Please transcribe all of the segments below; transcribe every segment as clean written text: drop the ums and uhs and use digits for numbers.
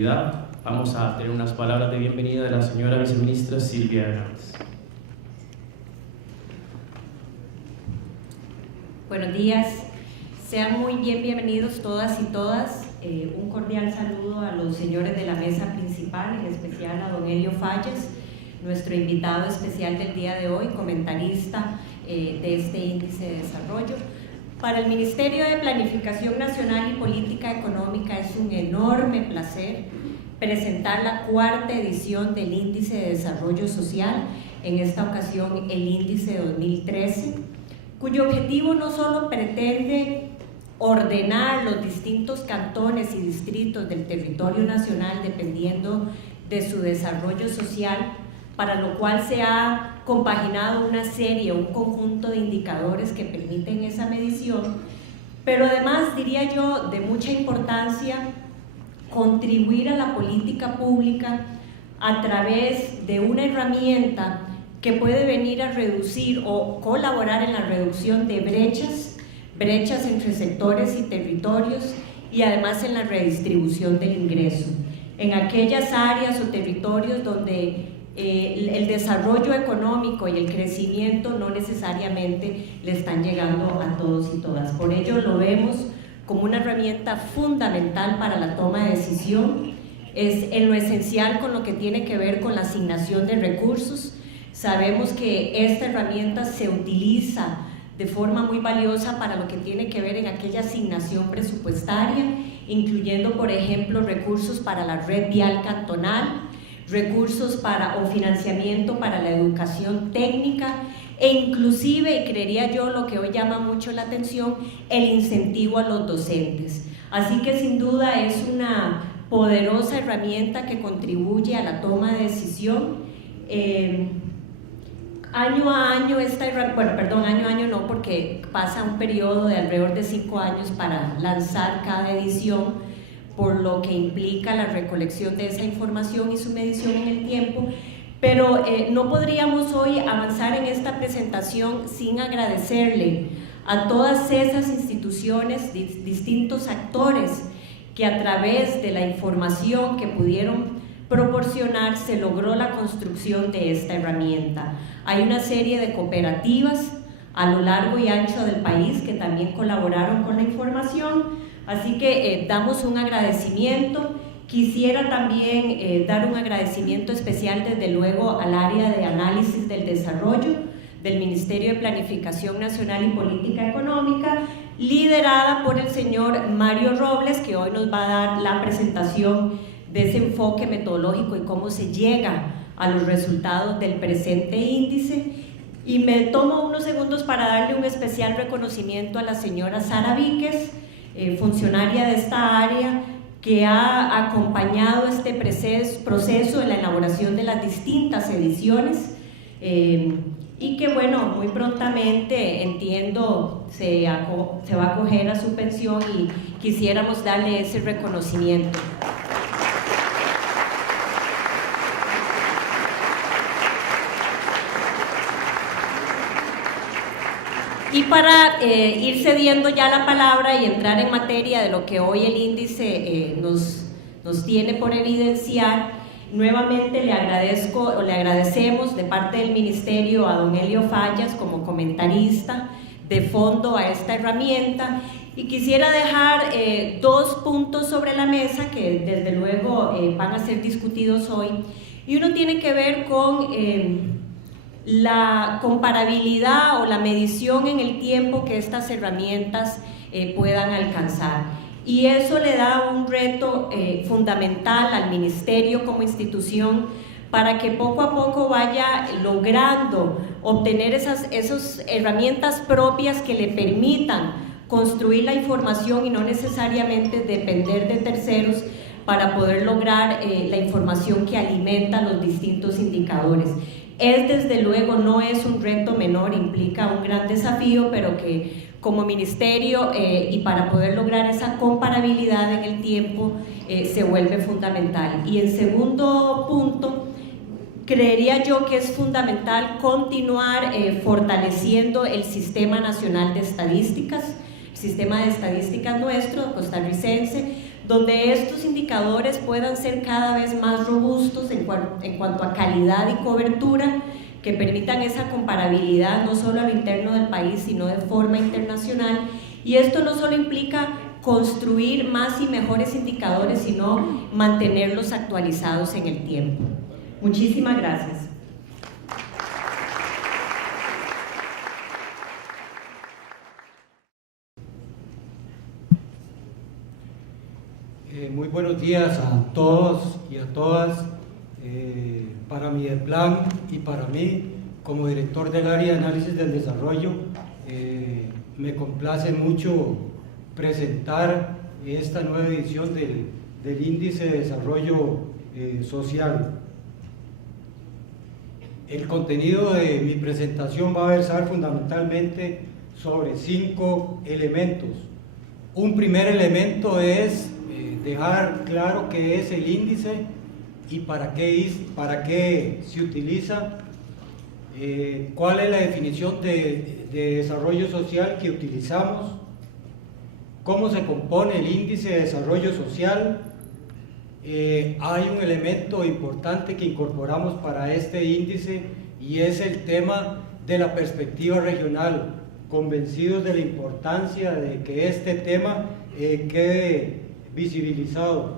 actividad. Vamos a tener unas palabras de bienvenida de la señora viceministra Silvia Hernández. Buenos días, sean muy bienvenidos todas y todas. Un cordial saludo a los señores de la mesa principal, en especial a don Elio Fallas, nuestro invitado especial del día de hoy, comentarista de este índice de desarrollo. Para el Ministerio de Planificación Nacional y Política Económica es un enorme placer presentar la cuarta edición del Índice de Desarrollo Social, en esta ocasión el Índice 2013, cuyo objetivo no solo pretende ordenar los distintos cantones y distritos del territorio nacional dependiendo de su desarrollo social, para lo cual se ha compaginado una serie, un conjunto de indicadores que permiten esa medición, pero además, diría yo, de mucha importancia, contribuir a la política pública a través de una herramienta que puede venir a reducir o colaborar en la reducción de brechas entre sectores y territorios, y además en la redistribución del ingreso, en aquellas áreas o territorios donde el desarrollo económico y el crecimiento no necesariamente le están llegando a todos y todas. Por ello lo vemos como una herramienta fundamental para la toma de decisión, es en lo esencial con lo que tiene que ver con la asignación de recursos. Sabemos que esta herramienta se utiliza de forma muy valiosa para lo que tiene que ver en aquella asignación presupuestaria, incluyendo, por ejemplo, recursos para la red vial cantonal, recursos o financiamiento para la educación técnica e inclusive, y creería yo, lo que hoy llama mucho la atención, el incentivo a los docentes. Así que sin duda es una poderosa herramienta que contribuye a la toma de decisión. Año a año año a año no, porque pasa un periodo de alrededor de 5 años para lanzar cada edición, por lo que implica la recolección de esa información y su medición en el tiempo, pero no podríamos hoy avanzar en esta presentación sin agradecerle a todas esas instituciones, distintos actores que a través de la información que pudieron proporcionar se logró la construcción de esta herramienta. Hay una serie de cooperativas a lo largo y ancho del país que también colaboraron con la información, así que damos un agradecimiento. Quisiera también dar un agradecimiento especial desde luego al área de análisis del desarrollo del Ministerio de Planificación Nacional y Política Económica, liderada por el señor Mario Robles, que hoy nos va a dar la presentación de ese enfoque metodológico y cómo se llega a los resultados del presente índice. Y me tomo unos segundos para darle un especial reconocimiento a la señora Sara Víquez, funcionaria de esta área, que ha acompañado este proceso en la elaboración de las distintas ediciones y que, bueno, muy prontamente, entiendo, se va a acoger a su pensión y quisiéramos darle ese reconocimiento. Y para ir cediendo ya la palabra y entrar en materia de lo que hoy el índice nos tiene por evidenciar, nuevamente le agradecemos de parte del Ministerio a don Elio Fallas como comentarista de fondo a esta herramienta, y quisiera dejar 2 puntos sobre la mesa que desde luego van a ser discutidos hoy, y uno tiene que ver con la comparabilidad o la medición en el tiempo que estas herramientas puedan alcanzar, y eso le da un reto fundamental al Ministerio como institución para que poco a poco vaya logrando obtener esas herramientas propias que le permitan construir la información y no necesariamente depender de terceros para poder lograr la información que alimenta los distintos indicadores. Desde luego no es un reto menor, implica un gran desafío, pero que como ministerio y para poder lograr esa comparabilidad en el tiempo se vuelve fundamental. Y en segundo punto, creería yo que es fundamental continuar fortaleciendo el Sistema Nacional de Estadísticas, el sistema de estadísticas nuestro, costarricense, donde estos indicadores puedan ser cada vez más robustos en cuanto a calidad y cobertura, que permitan esa comparabilidad no solo a lo interno del país, sino de forma internacional. Y esto no solo implica construir más y mejores indicadores, sino mantenerlos actualizados en el tiempo. Muchísimas gracias. Muy buenos días a todos y a todas. Para Mideplan y para mí, como director del área de análisis del desarrollo, me complace mucho presentar esta nueva edición del Índice de Desarrollo Social. El contenido de mi presentación va a versar fundamentalmente sobre 5 elementos. Un primer elemento es dejar claro qué es el índice y para qué se utiliza, cuál es la definición de desarrollo social que utilizamos, cómo se compone el índice de desarrollo social. Hay un elemento importante que incorporamos para este índice y es el tema de la perspectiva regional, convencidos de la importancia de que este tema quede visibilizado.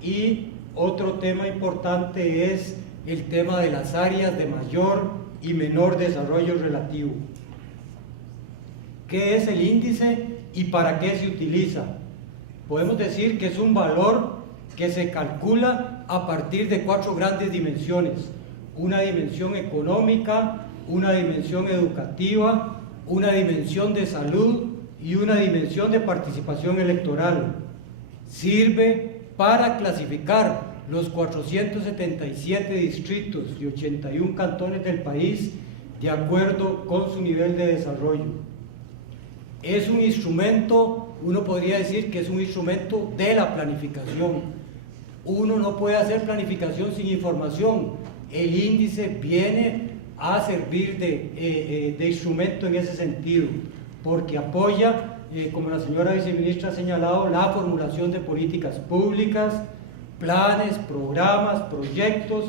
Y otro tema importante es el tema de las áreas de mayor y menor desarrollo relativo. ¿Qué es el índice y para qué se utiliza? Podemos decir que es un valor que se calcula a partir de 4 grandes dimensiones: una dimensión económica, una dimensión educativa, una dimensión de salud y una dimensión de participación electoral. Sirve para clasificar los 477 distritos y 81 cantones del país de acuerdo con su nivel de desarrollo. Es un instrumento, uno podría decir que es un instrumento de la planificación. Uno no puede hacer planificación sin información. El índice viene a servir de instrumento en ese sentido, porque apoya, como la señora viceministra ha señalado, la formulación de políticas públicas, planes, programas, proyectos,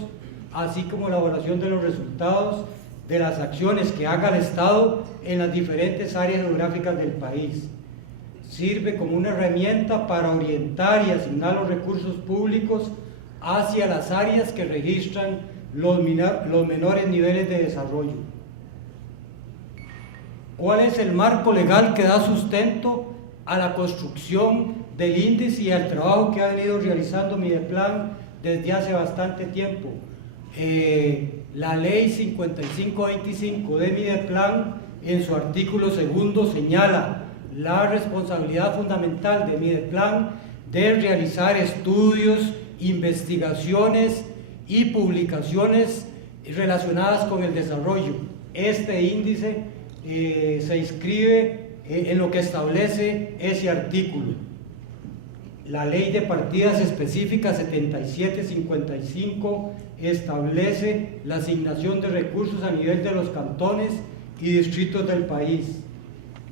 así como la evaluación de los resultados de las acciones que haga el Estado en las diferentes áreas geográficas del país. Sirve como una herramienta para orientar y asignar los recursos públicos hacia las áreas que registran los menores niveles de desarrollo. ¿Cuál es el marco legal que da sustento a la construcción del índice y al trabajo que ha venido realizando Mideplan desde hace bastante tiempo? La ley 5525 de Mideplan, en su artículo 2, señala la responsabilidad fundamental de Mideplan de realizar estudios, investigaciones y publicaciones relacionadas con el desarrollo. Este índice se inscribe en lo que establece ese artículo. La ley de partidas específicas 7755 establece la asignación de recursos a nivel de los cantones y distritos del país.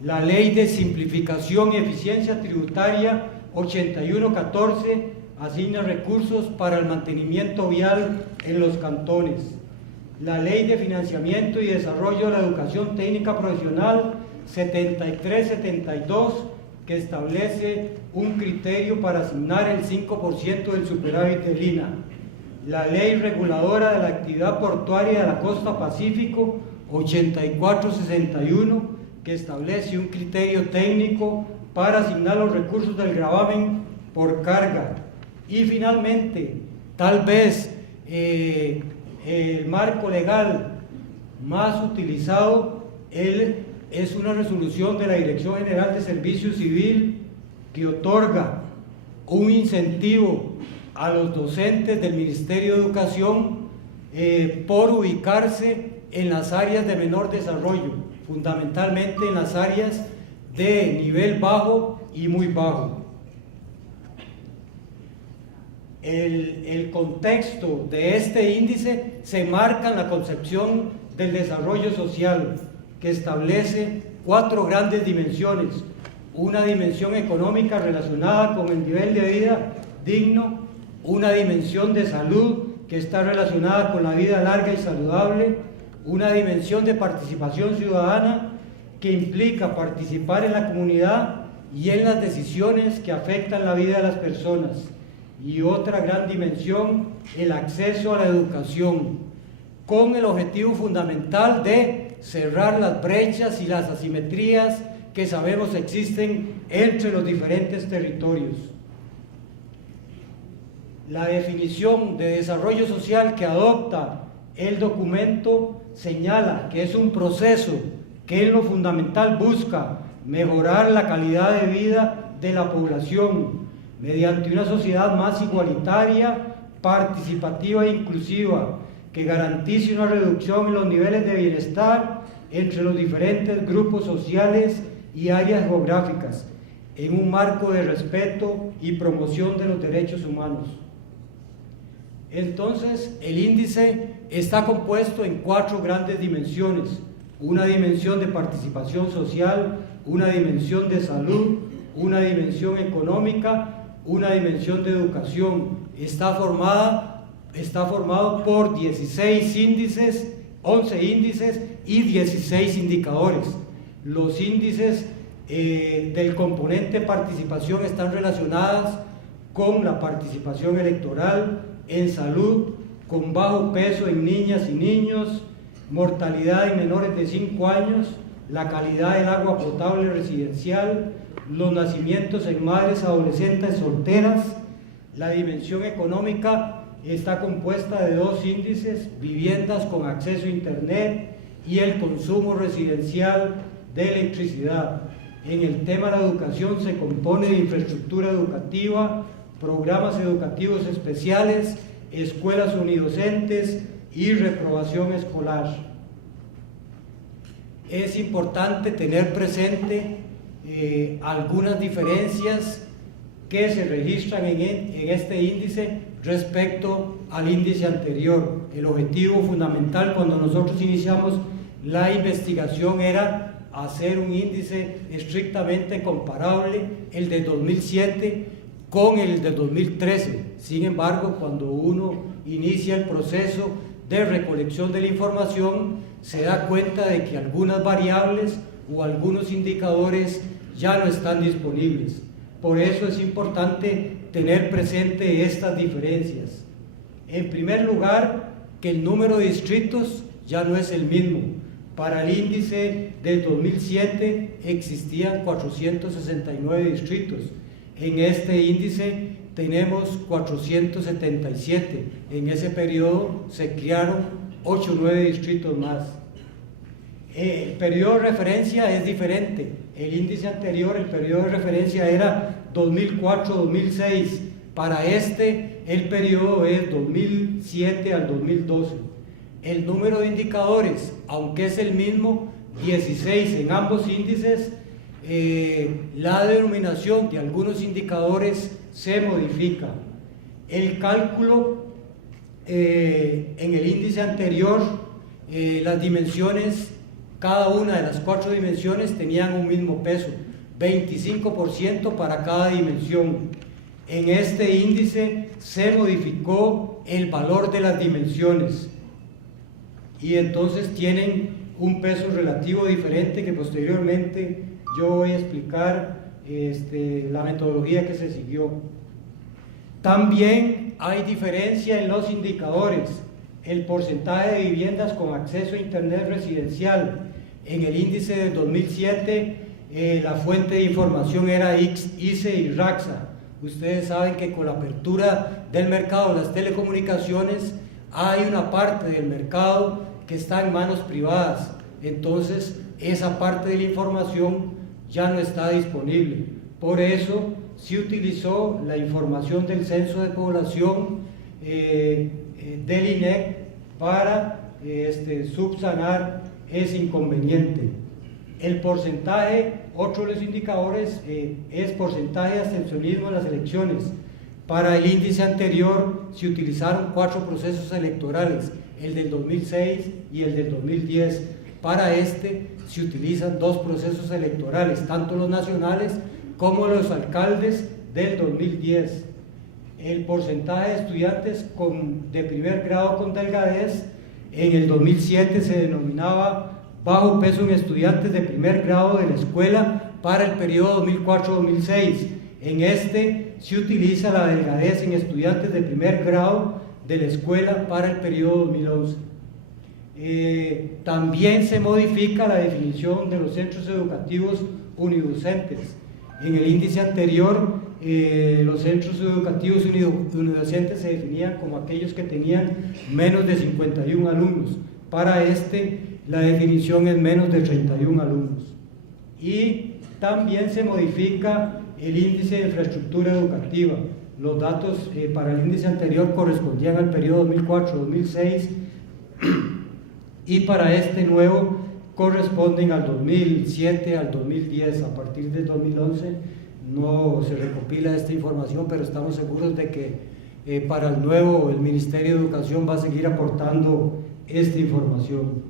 La ley de simplificación y eficiencia tributaria 8114 asigna recursos para el mantenimiento vial en los cantones. La ley de financiamiento y desarrollo de la educación técnica profesional 7372, que establece un criterio para asignar el 5% del superávit del INA. La ley reguladora de la actividad portuaria de la costa Pacífico 8461, que establece un criterio técnico para asignar los recursos del gravamen por carga. Y finalmente, tal vez el marco legal más utilizado es una resolución de la Dirección General de Servicio Civil que otorga un incentivo a los docentes del Ministerio de Educación por ubicarse en las áreas de menor desarrollo, fundamentalmente en las áreas de nivel bajo y muy bajo. El contexto de este índice se marca en la concepción del desarrollo social, que establece 4 grandes dimensiones: una dimensión económica relacionada con el nivel de vida digno, una dimensión de salud que está relacionada con la vida larga y saludable, una dimensión de participación ciudadana que implica participar en la comunidad y en las decisiones que afectan la vida de las personas, y otra gran dimensión, el acceso a la educación, con el objetivo fundamental de cerrar las brechas y las asimetrías que sabemos existen entre los diferentes territorios. La definición de desarrollo social que adopta el documento señala que es un proceso que en lo fundamental busca mejorar la calidad de vida de la población mediante una sociedad más igualitaria, participativa e inclusiva, que garantice una reducción en los niveles de bienestar entre los diferentes grupos sociales y áreas geográficas, en un marco de respeto y promoción de los derechos humanos. Entonces, el índice está compuesto en 4 grandes dimensiones: una dimensión de participación social, una dimensión de salud, una dimensión económica, una dimensión de educación. Está formado por 16 índices, 11 índices y 16 indicadores. Los índices del componente participación están relacionados con la participación electoral, en salud, con bajo peso en niñas y niños, mortalidad en menores de 5 años, la calidad del agua potable residencial, los nacimientos en madres adolescentes solteras. La dimensión económica está compuesta de 2 índices: viviendas con acceso a internet y el consumo residencial de electricidad. En el tema de la educación se compone de infraestructura educativa, programas educativos especiales, escuelas unidocentes y reprobación escolar. Es importante tener presente algunas diferencias que se registran en este índice respecto al índice anterior. El objetivo fundamental cuando nosotros iniciamos la investigación era hacer un índice estrictamente comparable, el de 2007 con el de 2013. Sin embargo, cuando uno inicia el proceso de recolección de la información, se da cuenta de que algunas variables o algunos indicadores ya no están disponibles. Por eso es importante tener presente estas diferencias. En primer lugar, que el número de distritos ya no es el mismo. Para el índice del 2007 existían 469 distritos. En este índice tenemos 477. En ese periodo se crearon 8 o 9 distritos más. El periodo de referencia es diferente. El índice anterior, el periodo de referencia era 2004-2006. Para este, el periodo es 2007 al 2012. El número de indicadores, aunque es el mismo, 16 en ambos índices, la denominación de algunos indicadores se modifica. El cálculo en el índice anterior, las dimensiones, cada una de las 4 dimensiones tenían un mismo peso, 25% para cada dimensión. En este índice se modificó el valor de las dimensiones y entonces tienen un peso relativo diferente, que posteriormente yo voy a explicar la metodología que se siguió. También hay diferencia en los indicadores. El porcentaje de viviendas con acceso a internet residencial. En el índice del 2007 la fuente de información era ICE y RAXA. Ustedes saben que con la apertura del mercado de las telecomunicaciones hay una parte del mercado que está en manos privadas. Entonces esa parte de la información ya no está disponible. Por eso se utilizó la información del censo de población del INEC para subsanar ese inconveniente. El porcentaje, otro de los indicadores, es porcentaje de abstencionismo en las elecciones. Para el índice anterior se utilizaron 4 procesos electorales, el del 2006 y el del 2010. Para este se utilizan dos procesos electorales, tanto los nacionales como los alcaldes del 2010. El porcentaje de estudiantes de primer grado con delgadez en el 2007 se denominaba bajo peso en estudiantes de primer grado de la escuela para el periodo 2004-2006. En este se utiliza la delgadez en estudiantes de primer grado de la escuela para el periodo 2011. También se modifica la definición de los centros educativos unidocentes. En el índice anterior, los centros educativos unidocentes se definían como aquellos que tenían menos de 51 alumnos. Para este, la definición es menos de 31 alumnos. Y también se modifica el índice de infraestructura educativa. Los datos para el índice anterior correspondían al periodo 2004-2006 y para este nuevo corresponden al 2007 al 2010. A partir del 2011 no se recopila esta información, pero estamos seguros de que para el nuevo el Ministerio de Educación va a seguir aportando esta información.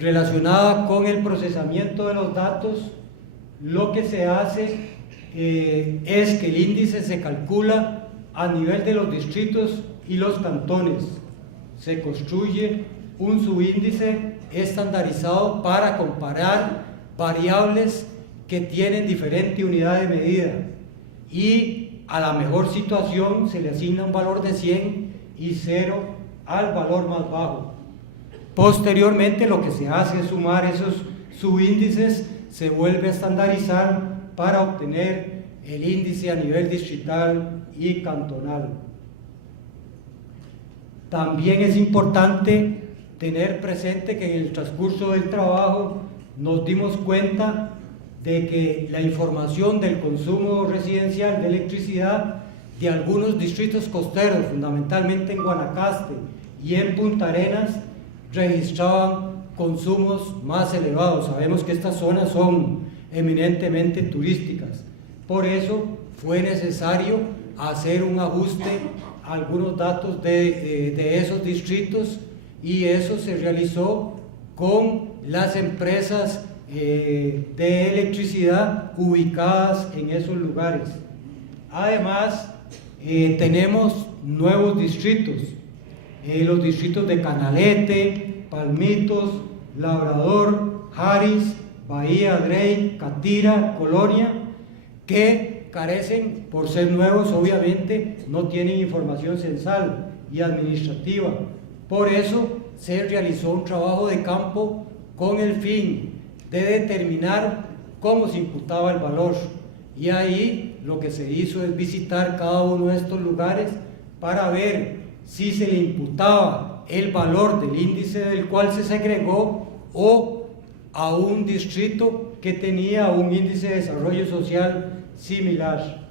Relacionada con el procesamiento de los datos, lo que se hace es que el índice se calcula a nivel de los distritos y los cantones. Se construye un subíndice estandarizado para comparar variables que tienen diferente unidad de medida, y a la mejor situación se le asigna un valor de 100 y 0 al valor más bajo. Posteriormente lo que se hace es sumar esos subíndices, se vuelve a estandarizar para obtener el índice a nivel distrital y cantonal. También es importante tener presente que en el transcurso del trabajo nos dimos cuenta de que la información del consumo residencial de electricidad de algunos distritos costeros, fundamentalmente en Guanacaste y en Punta Arenas, registraban consumos más elevados. Sabemos que estas zonas son eminentemente turísticas. Por eso fue necesario hacer un ajuste a algunos datos de esos distritos, y eso se realizó con las empresas de electricidad ubicadas en esos lugares. Además, tenemos nuevos distritos, los distritos de Canalete, Palmitos, Labrador, Haris, Bahía, Drey, Catira, Colonia, que carecen, por ser nuevos, obviamente, no tienen información censal y administrativa. Por eso se realizó un trabajo de campo con el fin de determinar cómo se imputaba el valor, y ahí lo que se hizo es visitar cada uno de estos lugares para ver si se le imputaba el valor del índice del cual se segregó o a un distrito que tenía un índice de desarrollo social similar.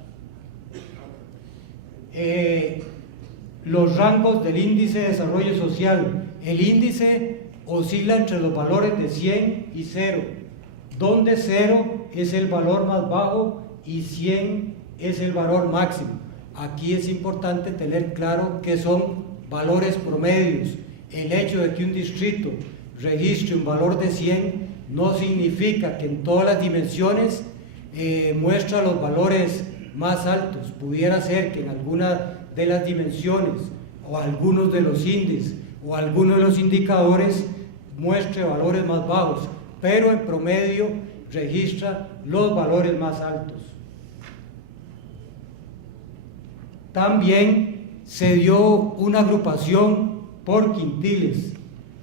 Los rangos del índice de desarrollo social. El índice oscila entre los valores de 100 y 0, donde 0 es el valor más bajo y 100 es el valor máximo. Aquí es importante tener claro que son valores promedios. El hecho de que un distrito registre un valor de 100 no significa que en todas las dimensiones muestra los valores más altos. Pudiera ser que en alguna de las dimensiones o algunos de los índices o algunos de los indicadores muestre valores más bajos, pero en promedio registra los valores más altos. También se dio una agrupación por quintiles.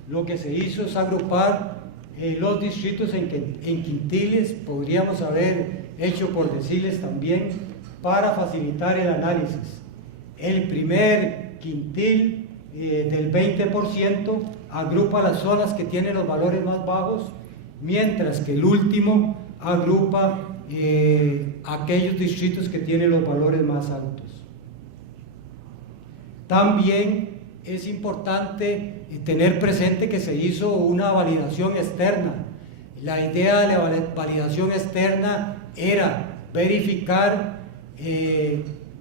Lo que se hizo es agrupar los distritos en quintiles. Podríamos haber hecho por deciles también para facilitar el análisis. El primer quintil del 20% agrupa las zonas que tienen los valores más bajos, mientras que el último agrupa aquellos distritos que tienen los valores más altos. También es importante tener presente que se hizo una validación externa. La idea de la validación externa era verificar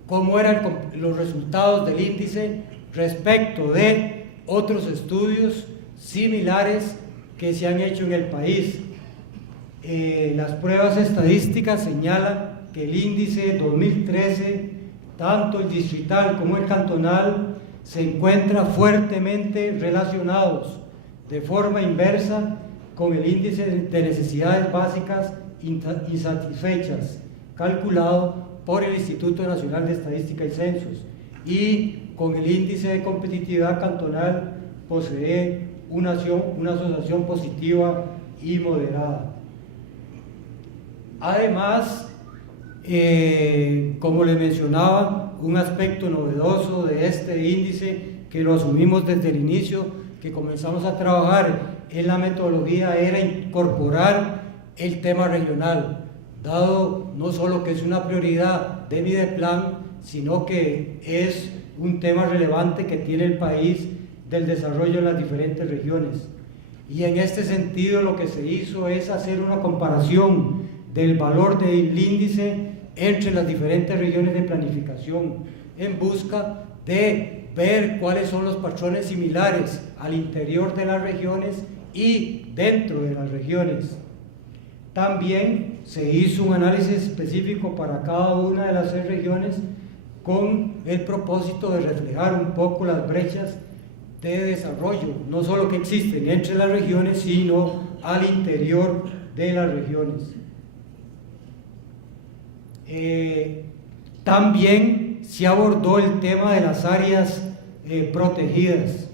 cómo eran los resultados del índice respecto de otros estudios similares que se han hecho en el país. Las pruebas estadísticas señalan que el índice 2013, tanto el distrital como el cantonal, se encuentra fuertemente relacionados de forma inversa con el índice de necesidades básicas insatisfechas, calculado por el Instituto Nacional de Estadística y Censos, y con el índice de competitividad cantonal posee una asociación positiva y moderada. Además, como le mencionaba, un aspecto novedoso de este índice que lo asumimos desde el inicio, que comenzamos a trabajar en la metodología, era incorporar el tema regional, dado no solo que es una prioridad de Mideplan, sino que es un tema relevante que tiene el país del desarrollo en las diferentes regiones. Y en este sentido lo que se hizo es hacer una comparación del valor del índice entre las diferentes regiones de planificación en busca de ver cuáles son los patrones similares al interior de las regiones y dentro de las regiones. También se hizo un análisis específico para cada una de las 6 regiones con el propósito de reflejar un poco las brechas de desarrollo, no solo que existen entre las regiones, sino al interior de las regiones. También se abordó el tema de las áreas protegidas.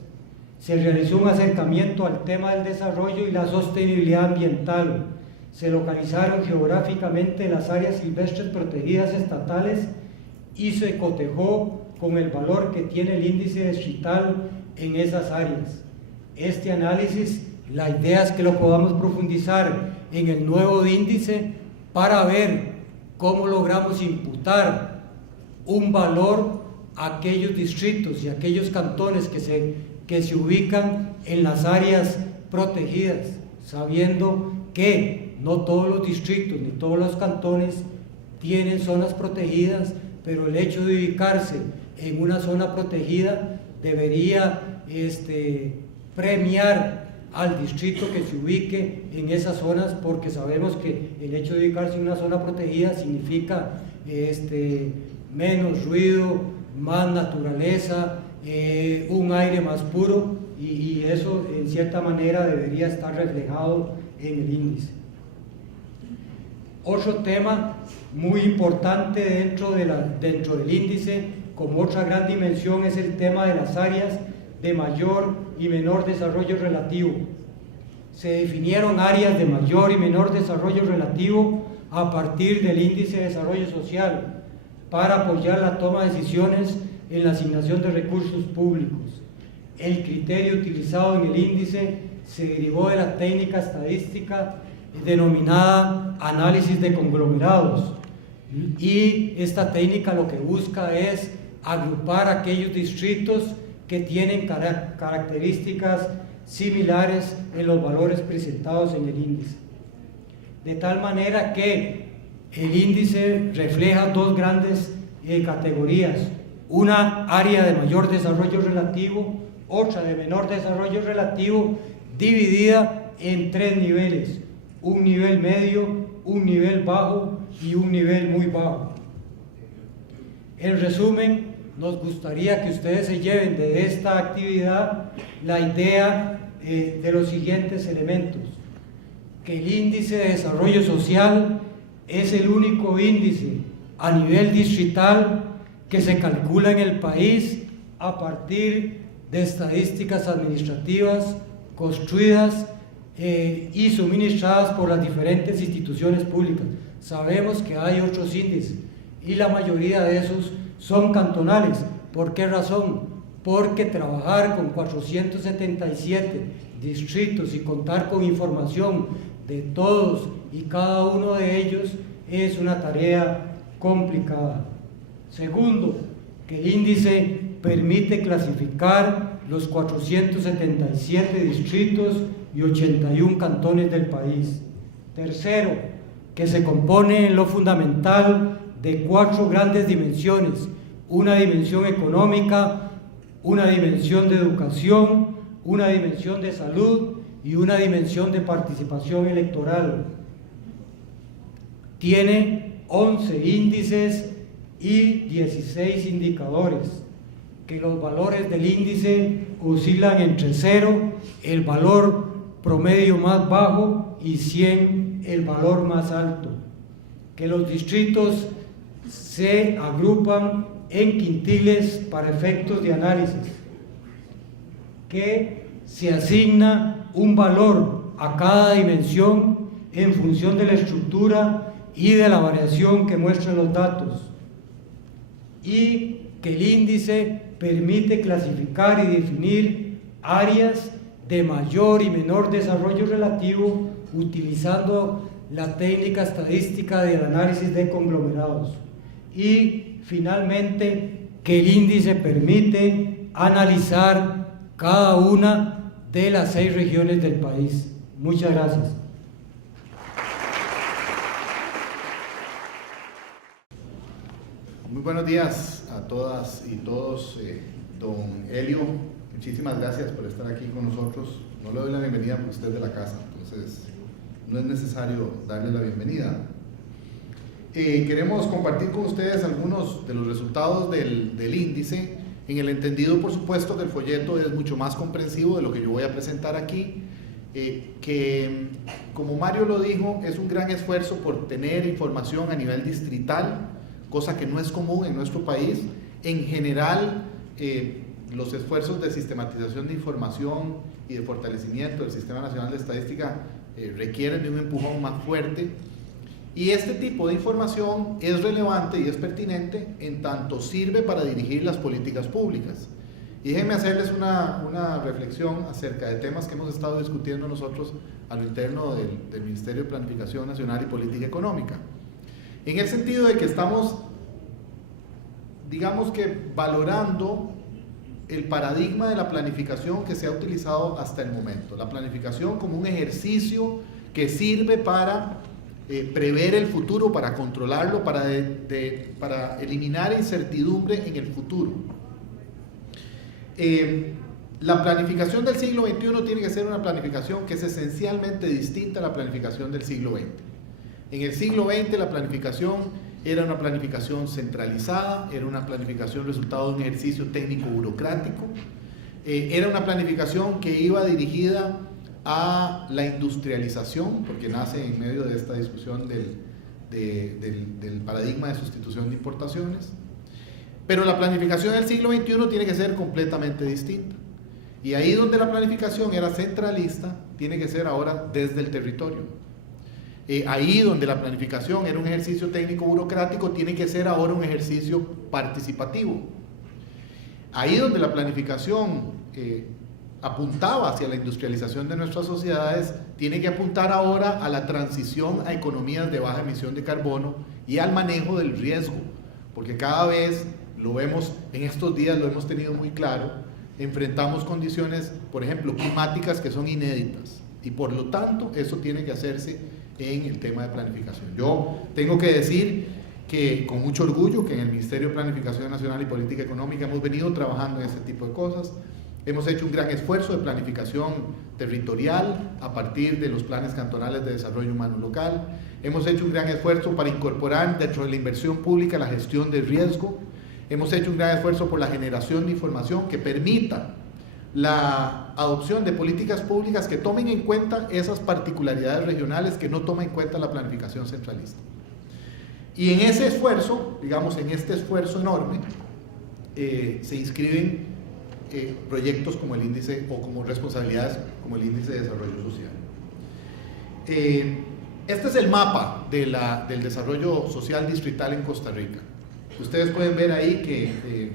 Se realizó un acercamiento al tema del desarrollo y la sostenibilidad ambiental. Se localizaron geográficamente las áreas silvestres protegidas estatales y se cotejó con el valor que tiene el índice distrital en esas áreas. Este análisis, la idea es que lo podamos profundizar en el nuevo índice para ver cómo logramos imputar un valor a aquellos distritos y aquellos cantones que se ubican en las áreas protegidas, sabiendo que no todos los distritos ni todos los cantones tienen zonas protegidas, pero el hecho de ubicarse en una zona protegida debería premiar al distrito que se ubique en esas zonas, porque sabemos que el hecho de ubicarse en una zona protegida significa menos ruido, más naturaleza, un aire más puro, y eso en cierta manera debería estar reflejado en el índice. Otro tema muy importante dentro del índice, como otra gran dimensión, es el tema de las áreas de mayor y menor desarrollo relativo. Se definieron áreas de mayor y menor desarrollo relativo a partir del índice de desarrollo social para apoyar la toma de decisiones en la asignación de recursos públicos. El criterio utilizado en el índice se derivó de la técnica estadística denominada análisis de conglomerados, y esta técnica lo que busca es agrupar aquellos distritos que tienen características similares en los valores presentados en el índice. De tal manera que el índice refleja 2 grandes categorías: una área de mayor desarrollo relativo, otra de menor desarrollo relativo, dividida en 3 niveles: un nivel medio, un nivel bajo y un nivel muy bajo. En resumen, nos gustaría que ustedes se lleven de esta actividad la idea de los siguientes elementos: que el índice de desarrollo social es el único índice a nivel distrital que se calcula en el país a partir de estadísticas administrativas construidas y suministradas por las diferentes instituciones públicas. Sabemos que hay otros índices y la mayoría de esos son cantonales. ¿Por qué razón? Porque trabajar con 477 distritos y contar con información de todos y cada uno de ellos es una tarea complicada. Segundo, que el índice permite clasificar los 477 distritos y 81 cantones del país. Tercero, que se compone en lo fundamental de 4 grandes dimensiones: una dimensión económica, una dimensión de educación, una dimensión de salud y una dimensión de participación electoral. Tiene 11 índices y 16 indicadores, que los valores del índice oscilan entre 0, el valor promedio más bajo, y 100, el valor más alto, que los distritos se agrupan en quintiles para efectos de análisis, que se asigna un valor a cada dimensión en función de la estructura y de la variación que muestran los datos, y que el índice permite clasificar y definir áreas de mayor y menor desarrollo relativo utilizando la técnica estadística del análisis de conglomerados. Y finalmente, que el índice permite analizar cada una de las 6 regiones del país. Muchas gracias. Muy buenos días a todas y todos. Don Helio, muchísimas gracias por estar aquí con nosotros. No le doy la bienvenida porque usted es de la casa, entonces no es necesario darle la bienvenida. Queremos compartir con ustedes algunos de los resultados del índice, en el entendido, por supuesto, que el folleto es mucho más comprensivo de lo que yo voy a presentar aquí, que, como Mario lo dijo, es un gran esfuerzo por tener información a nivel distrital, cosa que no es común en nuestro país. En general, los esfuerzos de sistematización de información y de fortalecimiento del Sistema Nacional de Estadística requieren de un empujón más fuerte, y este tipo de información es relevante y es pertinente en tanto sirve para dirigir las políticas públicas. Y déjenme hacerles una reflexión acerca de temas que hemos estado discutiendo nosotros a lo interno del Ministerio de Planificación Nacional y Política Económica, en el sentido de que estamos, digamos que, valorando el paradigma de la planificación que se ha utilizado hasta el momento. La planificación como un ejercicio que sirve para prever el futuro, para controlarlo, para eliminar incertidumbre en el futuro. La planificación del siglo XXI tiene que ser una planificación que es esencialmente distinta a la planificación del siglo XX. En el siglo XX la planificación era una planificación centralizada, era una planificación resultado de un ejercicio técnico burocrático, era una planificación que iba dirigida a la industrialización, porque nace en medio de esta discusión del paradigma de sustitución de importaciones. Pero la planificación del siglo XXI tiene que ser completamente distinta. Y ahí donde la planificación era centralista, tiene que ser ahora desde el territorio. Ahí donde la planificación era un ejercicio técnico burocrático, tiene que ser ahora un ejercicio participativo. Ahí donde la planificación apuntaba hacia la industrialización de nuestras sociedades, tiene que apuntar ahora a la transición a economías de baja emisión de carbono y al manejo del riesgo, porque cada vez lo vemos, en estos días lo hemos tenido muy claro, enfrentamos condiciones, por ejemplo, climáticas que son inéditas, y por lo tanto eso tiene que hacerse en el tema de planificación. Yo tengo que decir que con mucho orgullo que en el Ministerio de Planificación Nacional y Política Económica hemos venido trabajando en este tipo de cosas. Hemos hecho un gran esfuerzo de planificación territorial a partir de los planes cantonales de desarrollo humano local. Hemos hecho un gran esfuerzo para incorporar dentro de la inversión pública la gestión de riesgo. Hemos hecho un gran esfuerzo por la generación de información que permita la adopción de políticas públicas que tomen en cuenta esas particularidades regionales que no toman en cuenta la planificación centralista. Y en ese esfuerzo, digamos, en este esfuerzo enorme, se inscriben proyectos como el índice, o como responsabilidades como el índice de desarrollo social. Este es el mapa del desarrollo social distrital en Costa Rica. Ustedes pueden ver ahí que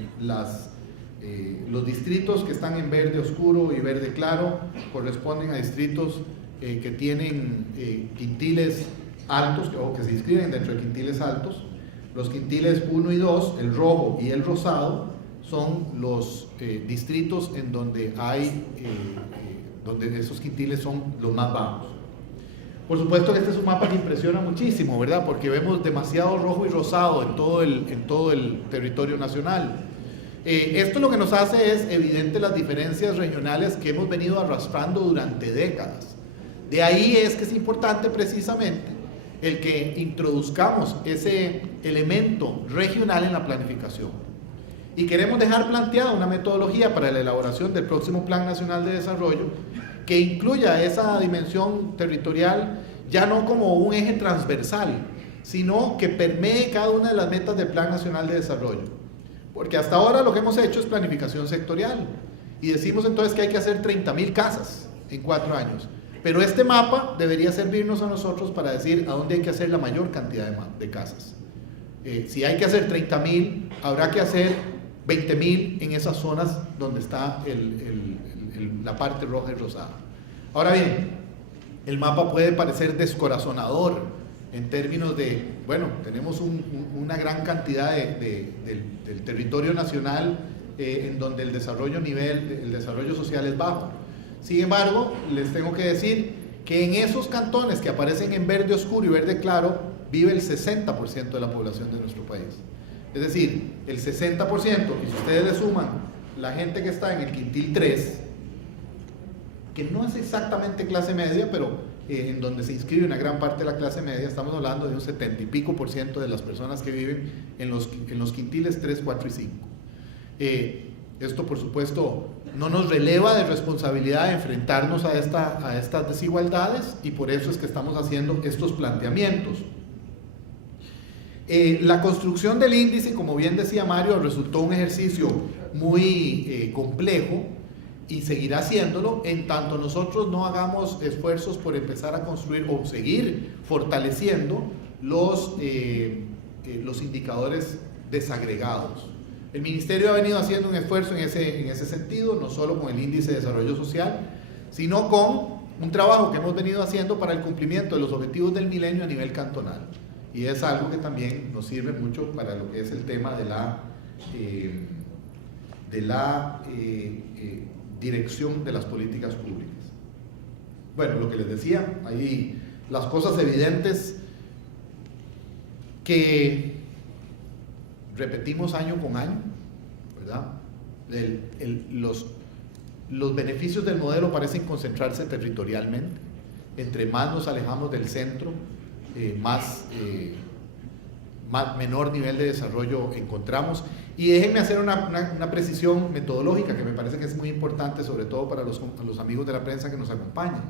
los distritos que están en verde oscuro y verde claro corresponden a distritos que tienen quintiles altos, o que se inscriben dentro de quintiles altos. Los quintiles 1 y 2, el rojo y el rosado, son los distritos en donde donde esos quintiles son los más bajos. Por supuesto que este es un mapa que impresiona muchísimo, ¿verdad? Porque vemos demasiado rojo y rosado en todo el territorio nacional. Esto lo que nos hace es evidente las diferencias regionales que hemos venido arrastrando durante décadas. De ahí es que es importante precisamente el que introduzcamos ese elemento regional en la planificación. Y queremos dejar planteada una metodología para la elaboración del próximo Plan Nacional de Desarrollo que incluya esa dimensión territorial ya no como un eje transversal, sino que permee cada una de las metas del Plan Nacional de Desarrollo. Porque hasta ahora lo que hemos hecho es planificación sectorial y decimos entonces que hay que hacer 30.000 casas en 4 años. Pero este mapa debería servirnos a nosotros para decir a dónde hay que hacer la mayor cantidad de casas. Si hay que hacer 30.000, habrá que hacer 20.000 en esas zonas donde está la parte roja y rosada. Ahora bien, el mapa puede parecer descorazonador en términos de, bueno, tenemos una gran cantidad del territorio nacional en donde el desarrollo social es bajo. Sin embargo, les tengo que decir que en esos cantones que aparecen en verde oscuro y verde claro, vive el 60% de la población de nuestro país. Es decir, el 60%, y si ustedes le suman la gente que está en el quintil 3, que no es exactamente clase media, pero en donde se inscribe una gran parte de la clase media, estamos hablando de un 70 y pico % de las personas que viven en los quintiles 3, 4 y 5. Esto, por supuesto, no nos releva de responsabilidad de enfrentarnos a estas desigualdades y por eso es que estamos haciendo estos planteamientos. La construcción del índice, como bien decía Mario, resultó un ejercicio muy complejo y seguirá haciéndolo en tanto nosotros no hagamos esfuerzos por empezar a construir o seguir fortaleciendo los indicadores desagregados. El Ministerio ha venido haciendo un esfuerzo en ese sentido, no solo con el Índice de Desarrollo Social, sino con un trabajo que hemos venido haciendo para el cumplimiento de los objetivos del milenio a nivel cantonal. Y es algo que también nos sirve mucho para lo que es el tema de la dirección de las políticas públicas. Bueno, lo que les decía, ahí las cosas evidentes que repetimos año con año, ¿verdad? Los beneficios del modelo parecen concentrarse territorialmente. Entre más nos alejamos del centro, menor nivel de desarrollo encontramos. Y déjenme hacer una precisión metodológica que me parece que es muy importante, sobre todo para los amigos de la prensa que nos acompañan.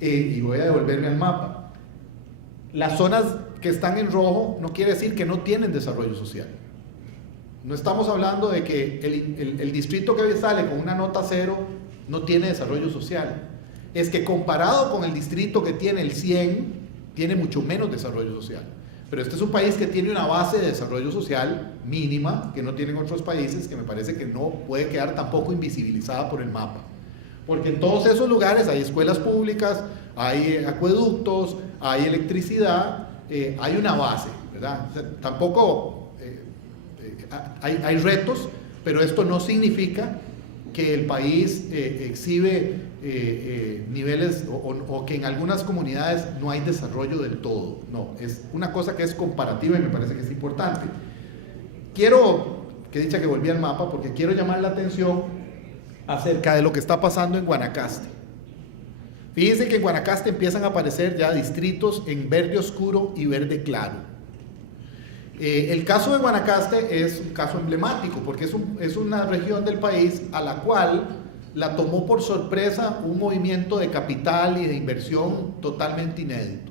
Y voy a devolverme al mapa. Las zonas que están en rojo no quiere decir que no tienen desarrollo social. No estamos hablando de que el distrito que sale con una nota 0 no tiene desarrollo social. Es que comparado con el distrito que tiene el 100, tiene mucho menos desarrollo social. Pero este es un país que tiene una base de desarrollo social mínima, que no tienen otros países, que me parece que no puede quedar tampoco invisibilizada por el mapa. Porque en todos esos lugares hay escuelas públicas, hay acueductos, hay electricidad, hay una base, ¿verdad? O sea, tampoco hay retos, pero esto no significa que el país exhibe niveles o que en algunas comunidades no hay desarrollo del todo. No, es una cosa que es comparativa y me parece que es importante. Quiero, que dicha que volví al mapa, porque quiero llamar la atención acerca de lo que está pasando en Guanacaste. Fíjense que en Guanacaste empiezan a aparecer ya distritos en verde oscuro y verde claro. El caso de Guanacaste es un caso emblemático porque es una región del país a la cual la tomó por sorpresa un movimiento de capital y de inversión totalmente inédito.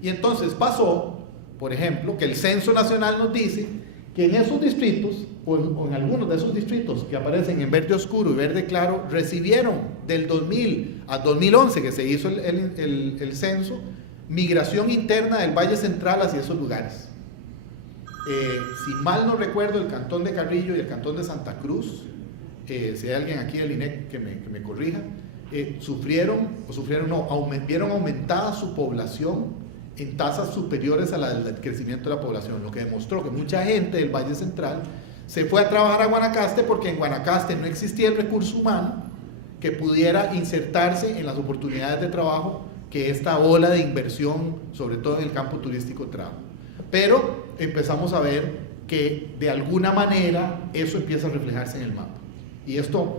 Y entonces pasó, por ejemplo, que el Censo Nacional nos dice que en esos distritos, o en algunos de esos distritos que aparecen en verde oscuro y verde claro, recibieron del 2000 a 2011 que se hizo el censo, migración interna del Valle Central hacia esos lugares. Si mal no recuerdo, el cantón de Carrillo y el cantón de Santa Cruz, si hay alguien aquí del INEC que me corrija, vieron aumentada su población en tasas superiores a la del crecimiento de la población, lo que demostró que mucha gente del Valle Central se fue a trabajar a Guanacaste porque en Guanacaste no existía el recurso humano que pudiera insertarse en las oportunidades de trabajo que esta ola de inversión, sobre todo en el campo turístico, trajo. Pero empezamos a ver que de alguna manera eso empieza a reflejarse en el mapa. Y esto,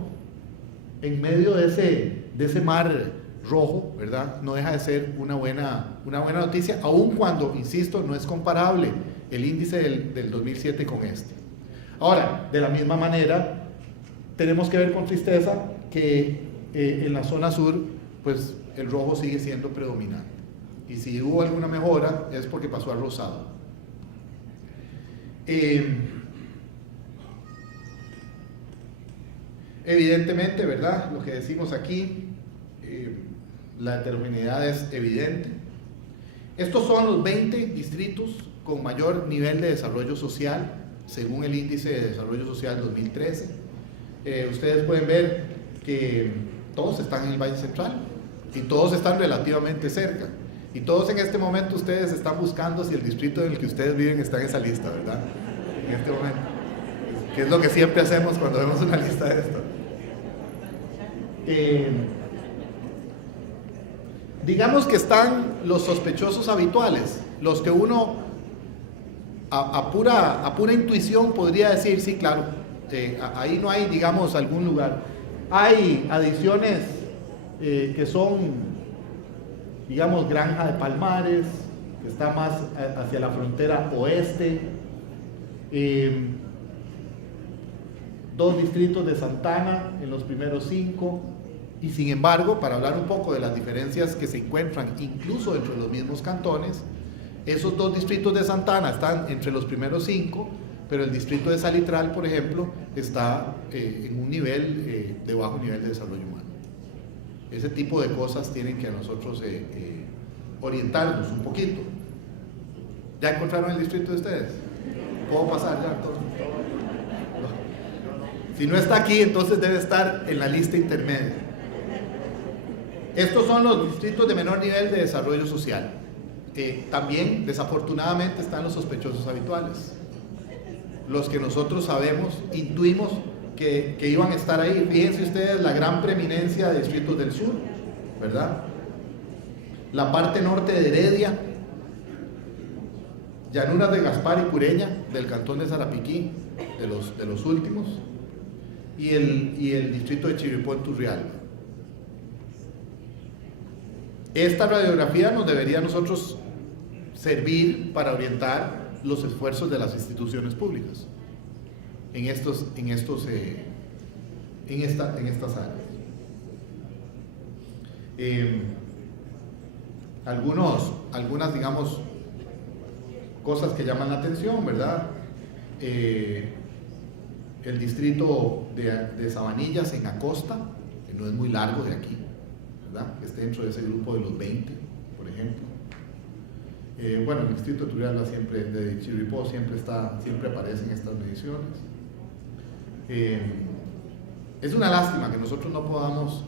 en medio de ese mar rojo, ¿verdad?, no deja de ser una buena noticia, aun cuando, insisto, no es comparable el índice del 2007 con este. Ahora, de la misma manera, tenemos que ver con tristeza que en la zona sur, pues el rojo sigue siendo predominante. Y si hubo alguna mejora es porque pasó al rosado. Evidentemente, ¿verdad?, lo que decimos aquí, la heterogeneidad es evidente. Estos son los 20 distritos con mayor nivel de desarrollo social, según el índice de desarrollo social 2013. Ustedes pueden ver que todos están en el Valle Central y todos están relativamente cerca. Y todos en este momento ustedes están buscando si el distrito en el que ustedes viven está en esa lista, ¿verdad? En este momento. Que es lo que siempre hacemos cuando vemos una lista de esto. Digamos que están los sospechosos habituales, los que uno a pura intuición podría decir, sí, claro, ahí no hay, digamos, algún lugar. Hay adiciones que son, digamos, Granja de Palmares, que está más hacia la frontera oeste, 2 distritos de Santana en los primeros 5, y sin embargo, para hablar un poco de las diferencias que se encuentran incluso entre los mismos cantones, esos 2 distritos de Santana están entre los primeros 5, pero el distrito de Salitral, por ejemplo, está en un nivel de bajo nivel de desarrollo humano. Ese tipo de cosas tienen que a nosotros orientarnos un poquito. ¿Ya encontraron el distrito de ustedes? ¿Puedo pasar ya? Si no está aquí, entonces debe estar en la lista intermedia. Estos son los distritos de menor nivel de desarrollo social. También, desafortunadamente, están los sospechosos habituales. Los que nosotros sabemos, intuimos que iban a estar ahí. Fíjense ustedes la gran preeminencia de distritos del sur, ¿verdad? La parte norte de Heredia, llanuras de Gaspar y Cureña, del cantón de Sarapiquí, de los últimos, y el distrito de Chirripó en Turrialba. Esta radiografía nos debería a nosotros servir para orientar los esfuerzos de las instituciones públicas en estas áreas. Algunas, digamos, cosas que llaman la atención, ¿verdad? El distrito de Sabanillas en Acosta, que no es muy largo de aquí, ¿verdad?, que esté dentro de ese grupo de los 20, por ejemplo. Bueno, el distrito de Turrialba siempre, de Chirripó, siempre aparece en estas mediciones. Es una lástima que nosotros no podamos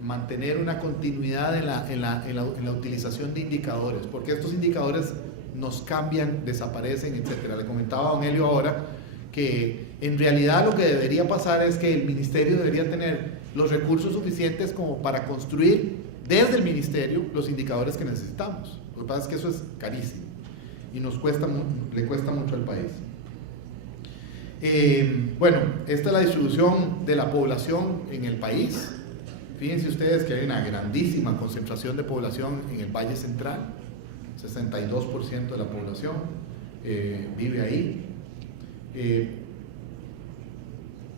mantener una continuidad en la utilización de indicadores, porque estos indicadores nos cambian, desaparecen, etc. Le comentaba a don Helio ahora que en realidad lo que debería pasar es que el ministerio debería tener los recursos suficientes como para construir desde el ministerio los indicadores que necesitamos. Lo que pasa es que eso es carísimo y le cuesta mucho al país. Bueno, esta es la distribución de la población en el país. Fíjense ustedes que hay una grandísima concentración de población en el Valle Central. 62% de la población vive ahí.